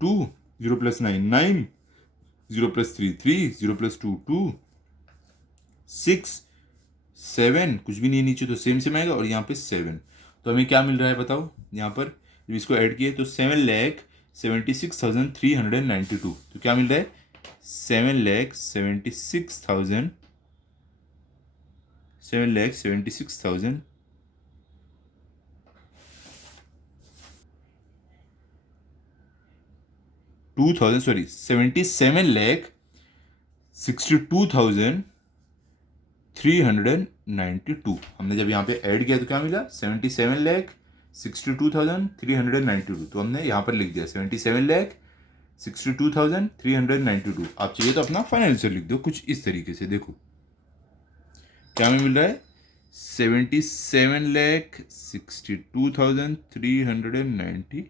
2, 0 + 9 9, 0 + 3 3, 0 + 2 2, 6 7 कुछ भी नहीं नीचे तो सेम सेम आएगा, और यहाँ पे 7। तो हमें क्या मिल रहा है बताओ, यहाँ पर जब इसको ऐड किए तो 7,76,392, तो क्या मिल रहा है 7,76,000 77,62,392। हमने जब यहाँ पे ऐड किया तो क्या मिला 77,76,392 62,392, तो हमने यहाँ पर लिख दिया 77,62,392। आप चाहिए तो अपना फाइनल आंसर लिख दो कुछ इस तरीके से। देखो क्या हमें मिल रहा है, 77,62,392।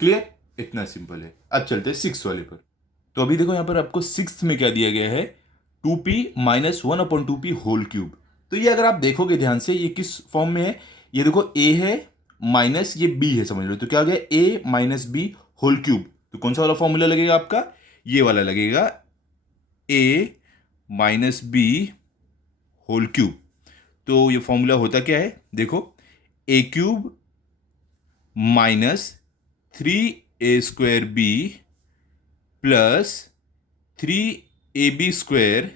क्लियर, इतना सिंपल है। अब चलते हैं सिक्स वाले पर। तो अभी देखो यहाँ पर आपको सिक्स में क्या दिया गया है, 2p minus 1/2p whole cube. तो ये अगर आप देखोगे ध्यान से, ये किस फॉर्म में है, ये देखो a है माइनस ये b है, समझ लो। तो क्या हो गया, a minus b whole cube. तो कौन सा वाला फॉर्मूला लगेगा आपका, ये वाला लगेगा, a minus b whole cube. तो ये फॉर्मूला होता क्या है, देखो a cube minus 3a² b plus 3ab²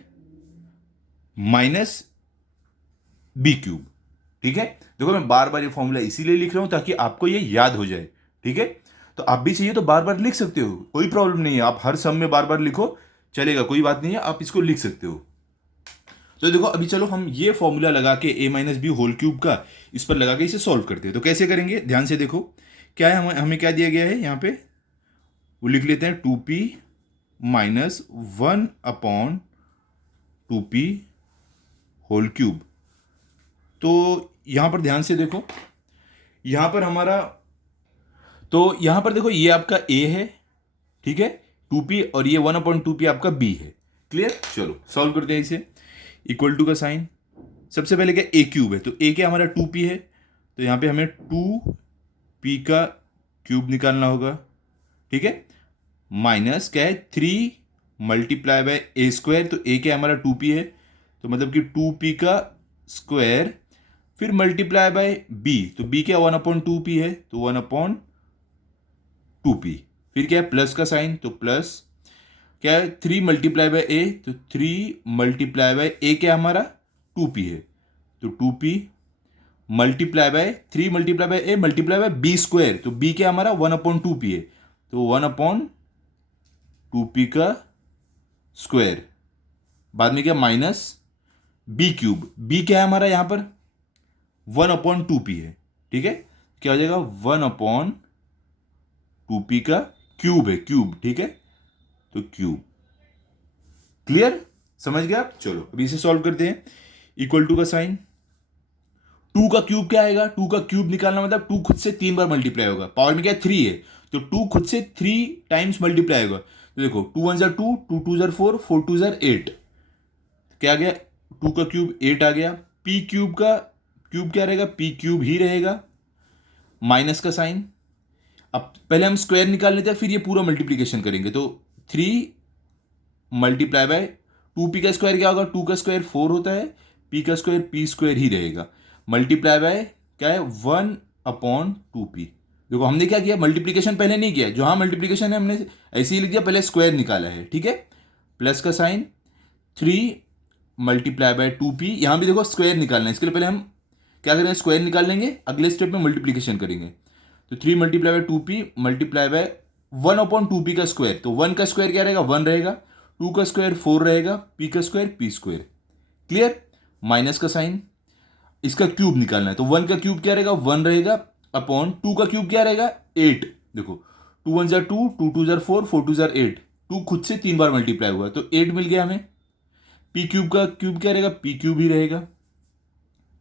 minus B cube. ठीक है, देखो मैं बार बार ये फॉर्मूला इसीलिए लिख रहा हूं ताकि आपको ये याद हो जाए। ठीक है, तो आप भी चाहिए तो बार बार लिख सकते हो, कोई प्रॉब्लम नहीं है। आप हर सम में बार बार लिखो, चलेगा, कोई बात नहीं है, आप इसको लिख सकते हो। तो देखो अभी चलो हम ये फॉर्मूला लगा के a minus B whole cube का इस पर लगा के इसे सॉल्व करते हैं। तो कैसे करेंगे, ध्यान से देखो क्या है, हमें क्या दिया गया है यहाँ पे, वो लिख लेते हैं 2p minus 1/2p whole cube. तो यहां पर ध्यान से देखो, यहां पर हमारा, तो यहां पर देखो ये आपका a है, ठीक है 2p, और ये 1/2p आपका b है। क्लियर, चलो सॉल्व करते हैं इसे। इक्वल टू का साइन, सबसे पहले क्या a क्यूब है, तो a क्या हमारा 2p है, तो यहां पे हमें 2p का क्यूब निकालना होगा। ठीक है, माइनस क्या है 3 मल्टीप्लाई बाय a², तो a क्या हमारा 2p है, तो मतलब कि 2p का स्क्वायर, फिर मल्टीप्लाई बाय b, तो b क्या 1/2p है, तो 1/2p, फिर क्या है प्लस का साइन, तो प्लस क्या है 3 मल्टीप्लाई बाय a, तो 3 मल्टीप्लाई बाय a क्या हमारा 2p है, तो 2p multiply by 3 multiply by a multiply by b², तो b क्या हमारा 1/2p है, तो 1/2p का स्क्वायर, बाद में क्या माइनस b क्यूब, b क्या है हमारा यहां पर 1/2p है। ठीक है, क्या हो जाएगा 1/2p का क्यूब है, क्यूब। ठीक है, तो क्यूब। क्लियर, समझ गया आप, चलो अभी इसे सॉल्व करते हैं। इक्वल टू का साइन, 2 का क्यूब क्या आएगा, 2 का क्यूब निकालना मतलब 2 खुद से 3 बार मल्टीप्लाई होगा, पावर में क्या 3 है, तो 2 खुद से 3 टाइम्स मल्टीप्लाई होगा। तो देखो 2 1 2, 2 2 4, 4 2 8, क्या आ गया 2 का क्यूब 8 आ गया। p क्यूब का क्यूब क्या रहेगा, p क्यूब ही रहेगा, माइनस का साइन। अब पहले हम स्क्वायर निकाल लेते हैं, फिर ये पूरा मल्टीप्लीकेशन करेंगे। तो 3 मल्टीप्लाई बाय 2p का स्क्वायर क्या होगा, 2 का स्क्वायर 4 होता है, p का स्क्वायर p² ही रहेगा, मल्टीप्लाई बाय क्या है 1/2p। देखो हमने क्या किया, मल्टीप्लीकेशन पहले नहीं किया, जो हाँ मल्टीप्लीकेशन है हमने ऐसे ही लिख दिया, पहले स्क्वायर निकाला है। ठीक है, प्लस का साइन, 3 मल्टीप्लाई बाय 2p, यहां भी देखो स्क्वायर निकालना है, इसके लिए पहले हम क्या करेंगे, स्क्वायर निकाल लेंगे, अगले स्टेप में मल्टीप्लीकेशन करेंगे। तो 3 multiply bye 2p multiply by 1/2p का स्क्वायर, तो 1 का स्क्वायर क्या रहेगा 1 रहेगा, 2 का स्क्वायर 4 रहेगा, p का स्क्वायर p²। क्लियर, माइनस का साइन, इसका क्यूब निकालना है, तो 1 का क्यूब क्या रहेगा 1 रहेगा, अपॉन 2 का क्यूब क्या रहेगा 8। देखो 2 1 2, 2 2 4, 4 2 8, 2 खुद से 3 बार मल्टीप्लाई हुआ, तो 8 मिल गया हमें। p क्यूब का क्यूब क्या रहेगा, p क्यूब ही रहेगा।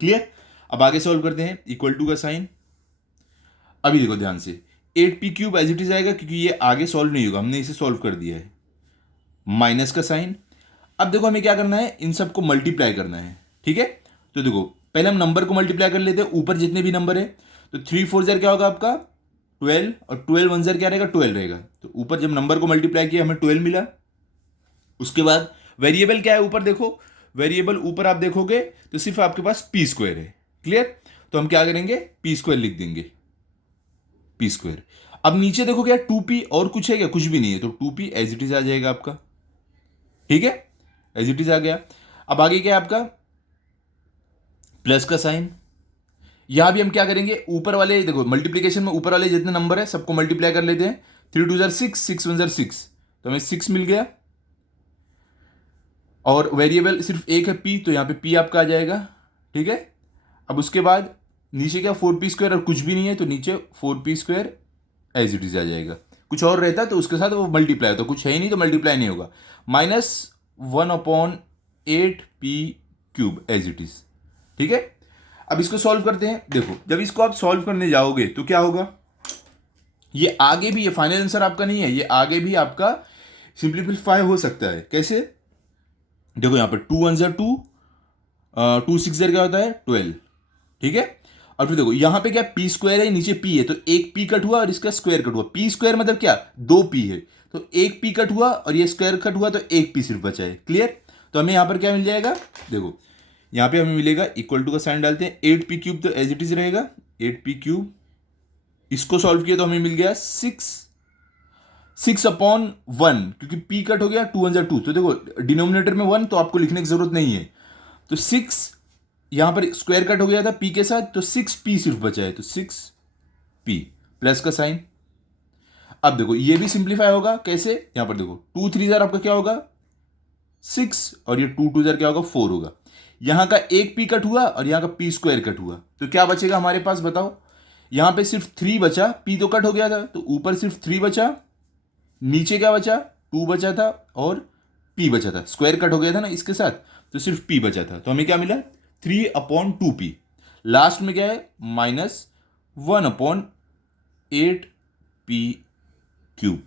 क्लियर, अब आगे सॉल्व करते हैं। इक्वल टू का साइन, अभी देखो ध्यान से 8p³ एज इट इज आएगा, क्योंकि ये आगे सॉल्व नहीं होगा, हमने इसे सॉल्व कर दिया है। माइनस का साइन, अब देखो हमें क्या करना है, इन सबको मल्टीप्लाई करना है। ठीक है, तो देखो पहले हम नंबर को मल्टीप्लाई कर लेते हैं, ऊपर जितने भी नंबर है, तो 3 4 क्या होगा आपका 12, और 12 1 क्या रहेगा 12 रहेगा। तो ऊपर जब नंबर को मल्टीप्लाई किया हमें 12 मिला। उसके बाद वेरिएबल क्या है ऊपर, देखो वेरिएबल ऊपर आप देखोगे तो सिर्फ आपके पास p² है। क्लियर, तो हम क्या करेंगे p² लिख देंगे, p²। अब नीचे देखो क्या 2p, और कुछ है क्या, कुछ भी नहीं है, तो 2p एज इट इज आ जाएगा आपका। ठीक है, एज इट इज आ गया। अब आगे क्या है आपका प्लस का साइन, यहां भी हम क्या करेंगे, ऊपर वाले देखो मल्टीप्लीकेशन में ऊपर वाले जितने नंबर है सबको मल्टीप्लाई कर लेते हैं। 3 2 6, 6 1 6, तो हमें 6 मिल गया, और वेरिएबल सिर्फ एक है p, तो यहां पे p आपका आ जाएगा। ठीक है, अब उसके बाद नीचे क्या 4p² और कुछ भी नहीं है तो नीचे 4p² एज इट इज आ जाएगा। कुछ और रहता तो उसके साथ वो मल्टीप्लाई होता, कुछ है ही नहीं तो मल्टीप्लाई नहीं होगा। -1/8p³ as it is. ठीक है, अब इसको सॉल्व करते हैं। देखो जब इसको आप सॉल्व करने जाओगे तो क्या होगा, ये आगे भी, ये फाइनल आंसर आपका नहीं है, ये आगे भी आपका सिंप्लीफाई हो सकता है। कैसे, देखो यहाँ पर 2 1 2, 2 6 क्या होता है 12। ठीक है, और फिर देखो यहाँ पे क्या p² है, नीचे p है तो एक p कट हुआ और इसका स्क्वायर कट हुआ। p² मतलब क्या 2p है तो एक p कट हुआ और ये स्क्वायर कट हुआ तो एक p सिर्फ बचा है। क्लियर, तो हमें यहाँ पर क्या मिल जाएगा, देखो यहाँ पे हमें मिलेगा इक्वल टू का साइन डालते हैं, 8p³ तो एज इट इज रहेगा 8p³। इसको सॉल्व किया तो हमें मिल गया 6/1, क्योंकि p कट हो गया 2 1 2, तो देखो डिनोमिनेटर में 1 तो आपको लिखने की जरूरत नहीं है, तो 6 यहां पर स्क्वायर कट हो गया था p के साथ तो 6p सिर्फ बचा है, तो 6p प्लस का साइन। अब देखो ये भी सिंप्लीफाई होगा कैसे, यहां पर देखो 2 3 आपका क्या होगा 6 और ये 2 2 क्या होगा 4 होगा। यहां का एक p कट हुआ और यहां का p² कट हुआ तो क्या बचेगा हमारे पास, बताओ। यहां पे सिर्फ 3 बचा, p तो कट हो गया था तो ऊपर सिर्फ 3 बचा, नीचे क्या बचा 2 बचा था और p बचा था, स्क्वायर कट हो गया था ना इसके साथ तो सिर्फ p बचा था। तो हमें क्या मिला 3/2p। लास्ट में क्या है -1/8p³।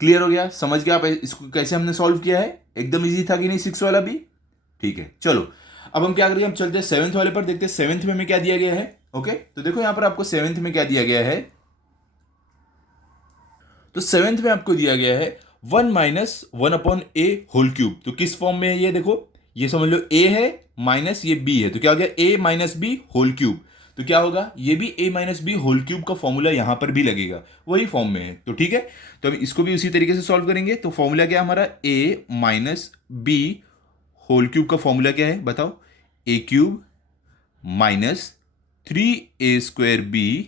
क्लियर हो गया, समझ गया आप इसको कैसे हमने सॉल्व किया है, एकदम इजी था कि नहीं 6 वाला भी। ठीक है, चलो अब हम क्या करेंगे, हम चलते हैं 7th वाले पर, देखते हैं 7th में हमें क्या दिया गया है। ओके, तो देखो यहां पर आपको 7th में क्या दिया गया है, तो 7th में आपको दिया गया है 1 - 1/a³। तो किस फॉर्म में है ये, देखो ये समझ लो a है माइनस ये b है तो क्या हो गया a-b3। तो क्या होगा, ये भी a-b3 का फॉर्मूला यहां पर भी लगेगा, वही फॉर्म में है। तो ठीक है, तो हम इसको भी उसी तरीके से सॉल्व करेंगे। तो फॉर्मूला क्या हमारा a-b3 का फॉर्मूला क्या है बताओ, a³ minus 3a²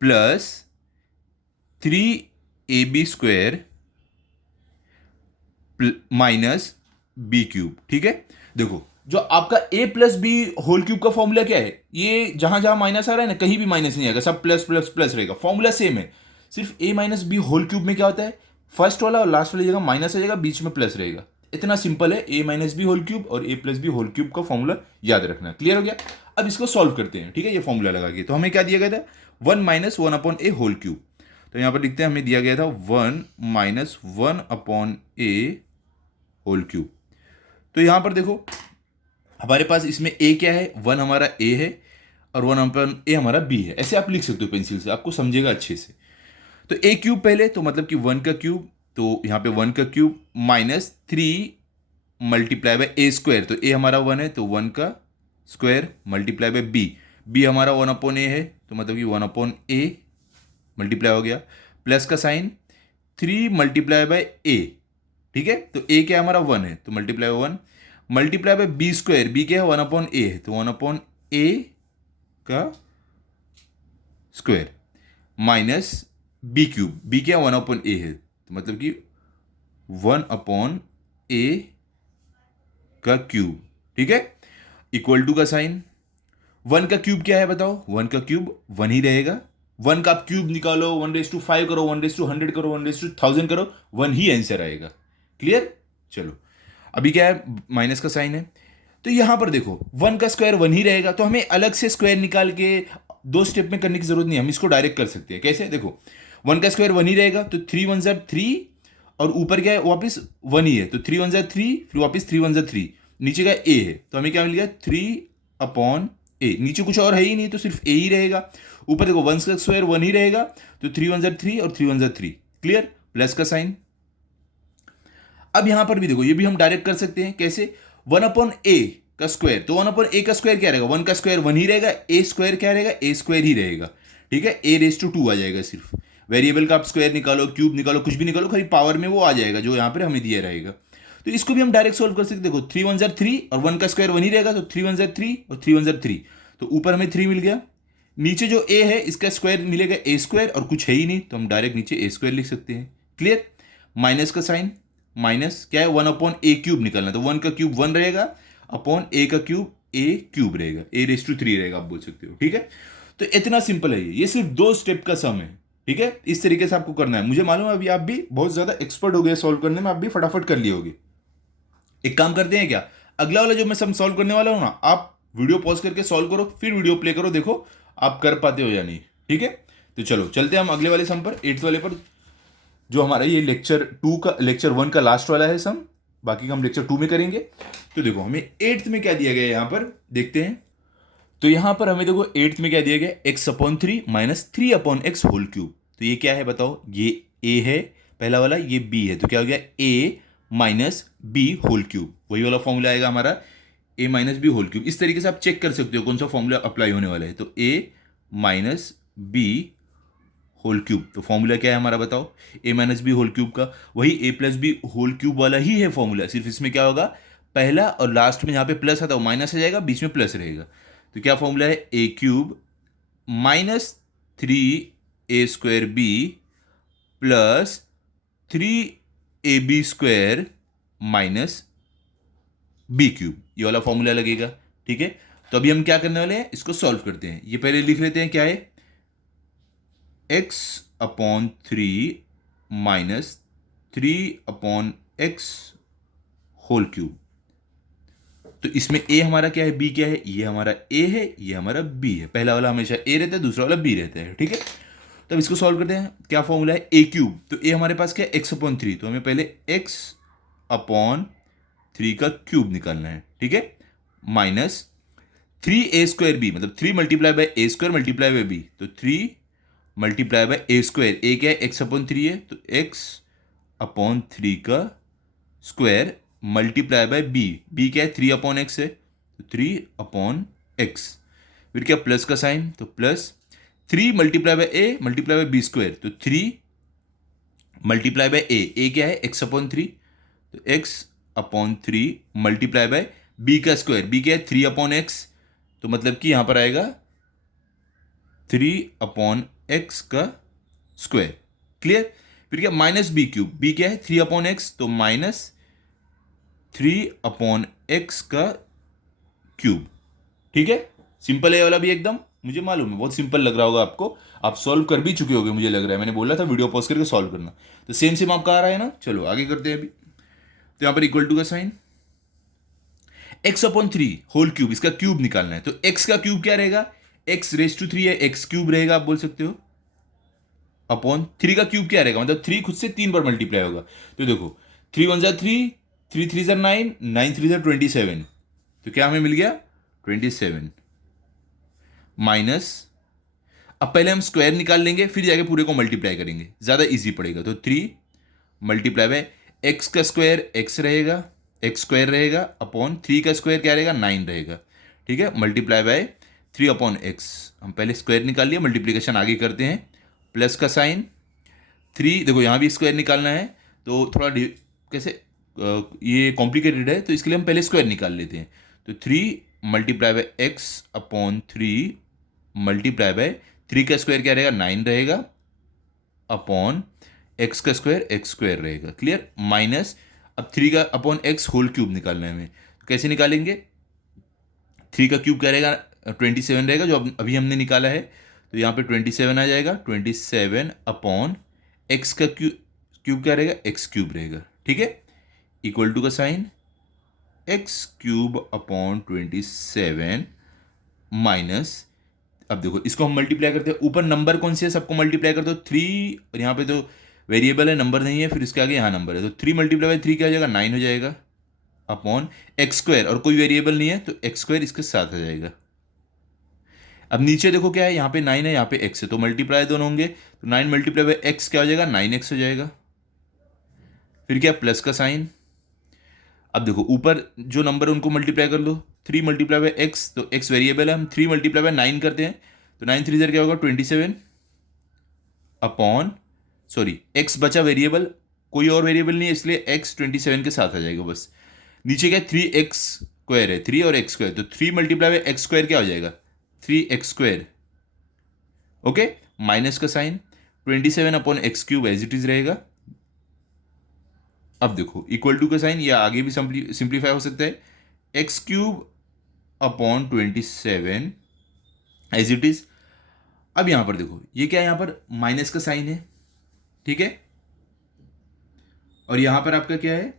plus 3ab² minus b³। ठीक है, देखो जो आपका a+b³ का फॉर्मूला क्या है, ये जहां जहां माइनस आ रहा है ना कहीं भी माइनस नहीं आएगा, सब प्लस प्लस प्लस रहेगा, फॉर्मूला सेम है। सिर्फ a-b³ में क्या होता है, फर्स्ट वाला और लास्ट वाली जगह माइनस आ जाएगा, बीच में प्लस रहेगा। इतना सिंपल है, a-b³ और a+b³ का फॉर्मूला याद रखना। क्लियर हो गया, अब इसको सॉल्व करते हैं। ठीक है, ये फॉर्मूला लगा के तो हमें क्या दिया गया था 1 - 1/a³। तो यहां पर लिखते हैं हमें दिया गया था 1 - 1/a³। तो यहां पर देखो हमारे पास इसमें a क्या है, 1 हमारा a है और 1/a हमारा b है, ऐसे आप लिख सकते हो पेंसिल से, आपको समझेगा अच्छे से। तो a³ पहले, तो मतलब कि 1 का क्यूब, तो यहाँ पे 1 का cube minus 3 multiply bye a², तो a हमारा 1 है तो 1 का स्क्वायर मल्टीप्लाई बाय b हमारा 1/a है तो मतलब कि 1/a मल्टीप्लाई हो गया, प्लस का साइन 3 मल्टीप्लाई बाय a। ठीक है, तो a क्या हमारा 1 है तो multiply 1 multiply by b², b क्या है 1/a है तो 1/a का स्क्वायर माइनस b³ b क्या 1/a है तो मतलब कि 1/a का क्यूब। ठीक है, इक्वल टू का साइन, 1 का क्यूब क्या है बताओ, 1 का क्यूब 1 ही रहेगा, 1 का आप क्यूब निकालो, 1/5 करो, 1/100 करो, 1/1000 करो, 1 ही आंसर आएगा। क्लियर, चलो अभी क्या है माइनस का साइन है, तो यहां पर देखो 1 का स्क्वायर 1 ही रहेगा, तो हमें अलग से स्क्वायर निकाल के 2 स्टेप में करने की जरूरत नहीं है, हम इसको डायरेक्ट कर सकते हैं। कैसे, देखो 1 का स्क्वायर 1 ही रहेगा तो 3 1 3 और ऊपर क्या है वापस 1 ही है तो 3 1 3, फिर वापस 3 1 3, नीचे का a है तो हमें क्या मिल गया 3/a। नीचे कुछ और है ही नहीं तो सिर्फ a ही रहेगा, ऊपर देखो 1 का स्क्वायर 1 ही रहेगा तो 3 1 3 और 3 1 3। क्लियर, प्लस का साइन। अब यहां पर भी देखो ये भी हम डायरेक्ट कर सकते हैं, कैसे 1/a का स्क्वायर, तो 1/a का स्क्वायर क्या रहेगा, 1 का स्क्वायर 1 ही रहेगा, a² क्या रहेगा a² ही रहेगा। ठीक है, a⁻² आ जाएगा, सिर्फ वेरिएबल का आप स्क्वायर निकालो, क्यूब निकालो, कुछ भी निकालो, खाली पावर में वो आ जाएगा जो यहां पर हमें दिया रहेगा। तो इसको भी हम डायरेक्ट सोल्व कर सकते हैं। देखो 3 1 3 और 1 का स्क्वायर 1 ही रहेगा तो 3 1 3 और 3 1 3, तो ऊपर हमें 3 मिल गया, नीचे जो a है इसका स्क्वायर मिलेगा a² और कुछ है ही नहीं तो हम डायरेक्ट नीचे a² लिख सकते हैं। क्लियर, माइनस का साइन, माइनस क्या है 1/a³ निकालना, तो 1 का क्यूब 1 रहेगा अपॉन a का क्यूब ए क्यूब रहेगा, ए रेस टू 3 रहेगा, आप बोल सकते हो। ठीक है, तो इतना सिंपल है ये सिर्फ 2 स्टेप का सम है। ठीक है, इस तरीके से आपको करना है। मुझे मालूम है अभी आप भी बहुत ज्यादा एक्सपर्ट हो गए सॉल्व करने में, आप भी फटाफट कर लिए होगे। एक काम करते हैं क्या, अगला वाला जो मैं सम सॉल्व करने वाला हूं ना, आप वीडियो पॉज करके सॉल्व करो, फिर वीडियो प्ले करो, देखो आप कर पाते हो या नहीं। ठीक है, तो चलो चलते हैं हम अगले वाले सम पर, 8th वाले पर, जो हमारा ये लेक्चर 1 का लास्ट वाला है सम। बाकी का हम लेक्चर 2 में करेंगे। तो देखो हमें 8th में क्या दिया गया है यहां पर, देखते हैं। तो यहां पर हमें देखो 8th में क्या दिया गया, x/3 minus 3/x whole cube. तो ये क्या है बताओ, ये a है पहला वाला, ये b है, तो क्या हो गया a minus B whole cube. वही वाला फॉर्मूला आएगा हमारा, a minus B whole cube. इस तरीके से आप चेक कर सकते हो कौन सा फॉर्मूला अप्लाई होने वाला है। तो a minus B whole cube, तो फॉर्मूला क्या है हमारा बताओ, a minus B whole cube का वही a plus B whole cube वाला ही है फॉर्मूला, सिर्फ इसमें क्या होगा, पहला और लास्ट में यहाँ पे प्लस आता है वो माइनस आ जाएगा, बीच में प्लस रहेगा। तो क्या फॉर्मूला है, a cube minus 3a² b plus 3ab² minus B cube, ये वाला फॉर्मूला लगेगा। ठीक है, तो अभी हम क्या करने वाले हैं, इसको सॉल्व करते हैं। ये पहले लिख लेते हैं, क्या है, x/3 minus 3/x whole cube. तो इसमें a हमारा क्या है, b क्या है, ये हमारा a है, ये हमारा b है। पहला वाला हमेशा a रहता है, दूसरा वाला b रहता है। ठीक है, तो अब इसको सॉल्व करते हैं। क्या फॉर्मूला है, a क्यूब, तो a हमारे पास क्या है, x/3, तो हमें पहले x/3 का क्यूब निकालना है। ठीक है, माइनस 3a² b, मतलब 3 multiply bye a² multiply by b, तो 3 मल्टीप्लाई बाय a², a क्या है, x/3 है, तो x/3 का स्क्वायर मल्टीप्लाई बाय b क्या है, 3/x है, तो 3/x। फिर क्या, प्लस का साइन, तो plus 3 multiply by a multiply by b², तो 3 मल्टीप्लाई बाय a क्या है, x/3, तो x/3 मल्टीप्लाई बाय b का स्क्वायर, b क्या है, 3/x, तो मतलब कि यहां पर आएगा 3/x का स्क्वायर। क्लियर, फिर क्या, माइनस बी क्यूब, b क्या है, 3/x, तो माइनस 3/x का क्यूब। ठीक है, सिंपल है वाला भी एकदम, मुझे मालूम है बहुत सिंपल लग रहा होगा आपको, आप सॉल्व कर भी चुके होगे मुझे लग रहा है, मैंने बोला था वीडियो पॉज करके सॉल्व करना। तो सेम आपका आ रहा है ना, चलो आगे करते हैं अभी। तो यहां पर इक्वल टू का साइन, x/3 होल क्यूब, इसका क्यूब निकालना है। तो x का क्यूब क्या रहेगा, x⁻³ है, x क्यूब रहेगा, आप बोल सकते हो, अपॉन 3 का क्यूब क्या रहेगा, मतलब 3 खुद से 3 बार मल्टीप्लाई होगा। तो देखो 3 1 3, 3 3 9, 9 3 27, तो क्या हमें मिल गया, 27 माइनस, अब पहले हम स्क्वायर निकाल लेंगे, फिर जाके पूरे को मल्टीप्लाई करेंगे, ज्यादा इजी पड़ेगा। तो 3 मल्टीप्लाई बाय एक्स का स्क्वायर एक्स रहेगा, x² रहेगा, अपॉन 3 का स्क्वायर क्या रहेगा, 9 रहेगा। ठीक है, मल्टीप्लाई बाय 3/x, हम पहले स्क्वायर निकाल लिया, मल्टीप्लीकेशन आगे करते हैं। प्लस का साइन, 3 देखो यहाँ भी स्क्वायर निकालना है, तो थोड़ा कैसे ये कॉम्प्लिकेटेड है, तो इसके लिए हम पहले स्क्वायर निकाल लेते हैं। तो 3 multiply bye x/3 multiply by 3 का स्क्वायर क्या रहेगा, 9 रहेगा, अपॉन x का स्क्वायर x² रहेगा। क्लियर, माइनस, अब 3 का अपॉन x होल क्यूब निकालना है हमें, तो कैसे निकालेंगे, 3 का क्यूब क्या रहेगा, 27 रहेगा, जो अभी हमने निकाला है। तो यहाँ पे 27 आ जाएगा, 27 अपॉन x का क्यूब क्या रहेगा, x³ रहेगा। ठीक है, इक्वल टू का साइन, x³ अपॉन 27 माइनस, अब देखो इसको हम मल्टीप्लाई करते हैं, ऊपर नंबर कौन से है, सबको मल्टीप्लाई करते हो 3, और यहाँ पे तो वेरिएबल है, नंबर नहीं है, फिर इसके आगे यहाँ नंबर है, तो 3 मल्टीप्लाई बाय 3 क्या हो जाएगा, 9 हो जाएगा, अपॉन x², और कोई वेरिएबल नहीं है तो x² इसके साथ आ जाएगा। अब नीचे देखो क्या है, यहाँ पे 9 है, यहाँ पे x है, तो मल्टीप्लाई दोनों होंगे, तो 9 मल्टीप्लाई बाय x क्या हो जाएगा, 9x हो जाएगा। फिर क्या, प्लस का साइन, अब देखो ऊपर जो नंबर है उनको मल्टीप्लाई कर लो, 3 मल्टीप्लाई बाय एक्स, तो x वेरिएबल है, हम 3 मल्टीप्लाई बाय 9 करते हैं, तो 9 3 क्या होगा, 27 अपॉन, सॉरी x बचा वेरिएबल, कोई और वेरिएबल नहीं है, इसलिए x 27 के साथ आ जाएगा बस। नीचे क्या, 3x² है, 3 और x², तो 3 मल्टीप्लाई बाय x² क्या हो जाएगा, 3x²। ओके, माइनस का sign, 27 upon x³ as it is रहेगा। अब देखो इक्वल टू का साइन, या आगे भी सिंप्लीफाई हो सकता है, x³ upon 27 as it is. अब यहां पर देखो ये क्या है, यहां पर माइनस का साइन है, ठीक है, और यहां पर आपका क्या है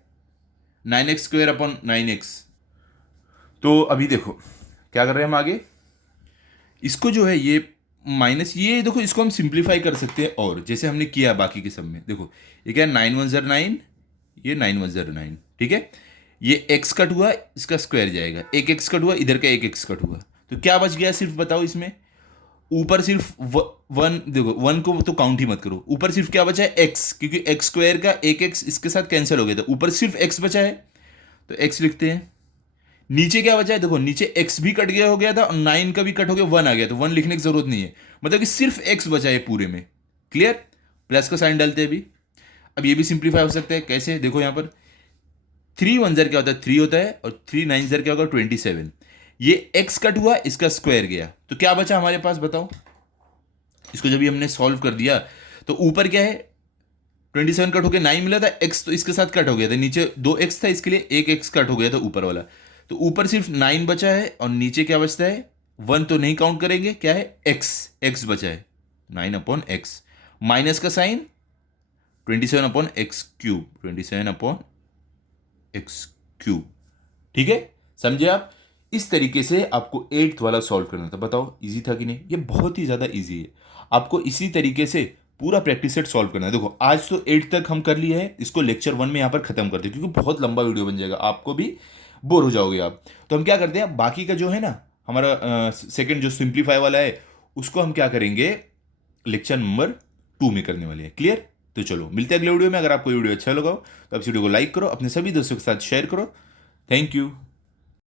9x² अपॉन 9x। तो अभी देखो क्या कर रहे हैं हम आगे, इसको जो है ये माइनस, ये देखो इसको हम सिंप्लीफाई कर सकते हैं, और जैसे हमने किया बाकी के सब में, देखो ये क्या है 9 1 9, ये 9 1 9, ठीक है, ये x कट हुआ, इसका स्क्वायर जाएगा, एक x कट हुआ, इधर का एक x कट हुआ, तो क्या बच गया सिर्फ बताओ इसमें, ऊपर सिर्फ वन, देखो वन को तो काउंट ही मत करो, ऊपर सिर्फ क्या बचा है x, क्योंकि x² का एक x इसके साथ कैंसिल हो गया था, ऊपर सिर्फ x बचा है, तो x लिखते हैं। नीचे क्या बचा है, देखो नीचे x भी कट गया हो गया था और 9 का भी कट हो गया, 1 आ गया, तो 1 लिखने की जरूरत नहीं है, मतलब कि सिर्फ x बचा है पूरे में। क्लियर, प्लस का साइन डालते हैं अभी। अब ये भी सिंप्लीफाई हो सकता है, कैसे, देखो यहां पर 3 1 क्या होता है 3 होता है, और 3 9 क्या होगा 27, ये x कट हुआ, इसका स्क्वायर गया, तो क्या बचा हमारे पास बताओ। इसको जब भी हमने सॉल्व कर दिया तो ऊपर क्या है 27 कट होकर 9 मिला था, x तो इसके साथ कट हो गया था, नीचे 2x था, इसके लिए एक x कट हो गया था ऊपर वाला, तो ऊपर सिर्फ 9 बचा है, और नीचे क्या बचता है 1 तो नहीं काउंट करेंगे, क्या है x बचा है 9 अपॉन x, माइनस का sign 27 upon x cube, 27 upon x cube, ठीक है, समझे आप। इस तरीके से आपको 8th वाला सॉल्व करना था, बताओ इजी था कि नहीं, ये बहुत ही ज़्यादा इजी है, आपको इसी तरीके से पूरा प्रैक्टिस सेट सॉल्व करना है। देखो आज तो 8 तक हम कर लिए हैं, इसको लेक्चर 1 में यहाँ पर खत्म करते हैं, क्योंकि बहुत लंबा वीडियो बन जाएगा, आपको भी बोर हो जाओगे आप। तो हम क्या करते हैं, बाकी का जो है ना हमारा सेकंड जो सिंप्लीफाई वाला है, उसको हम क्या करेंगे लेक्चर नंबर 2 में करने वाले हैं। क्लियर, तो चलो मिलते हैं अगले वीडियो में। अगर आपको वीडियो अच्छा लगा हो तो आप इस वीडियो को लाइक करो, अपने सभी दोस्तों के साथ शेयर करो। Thank you.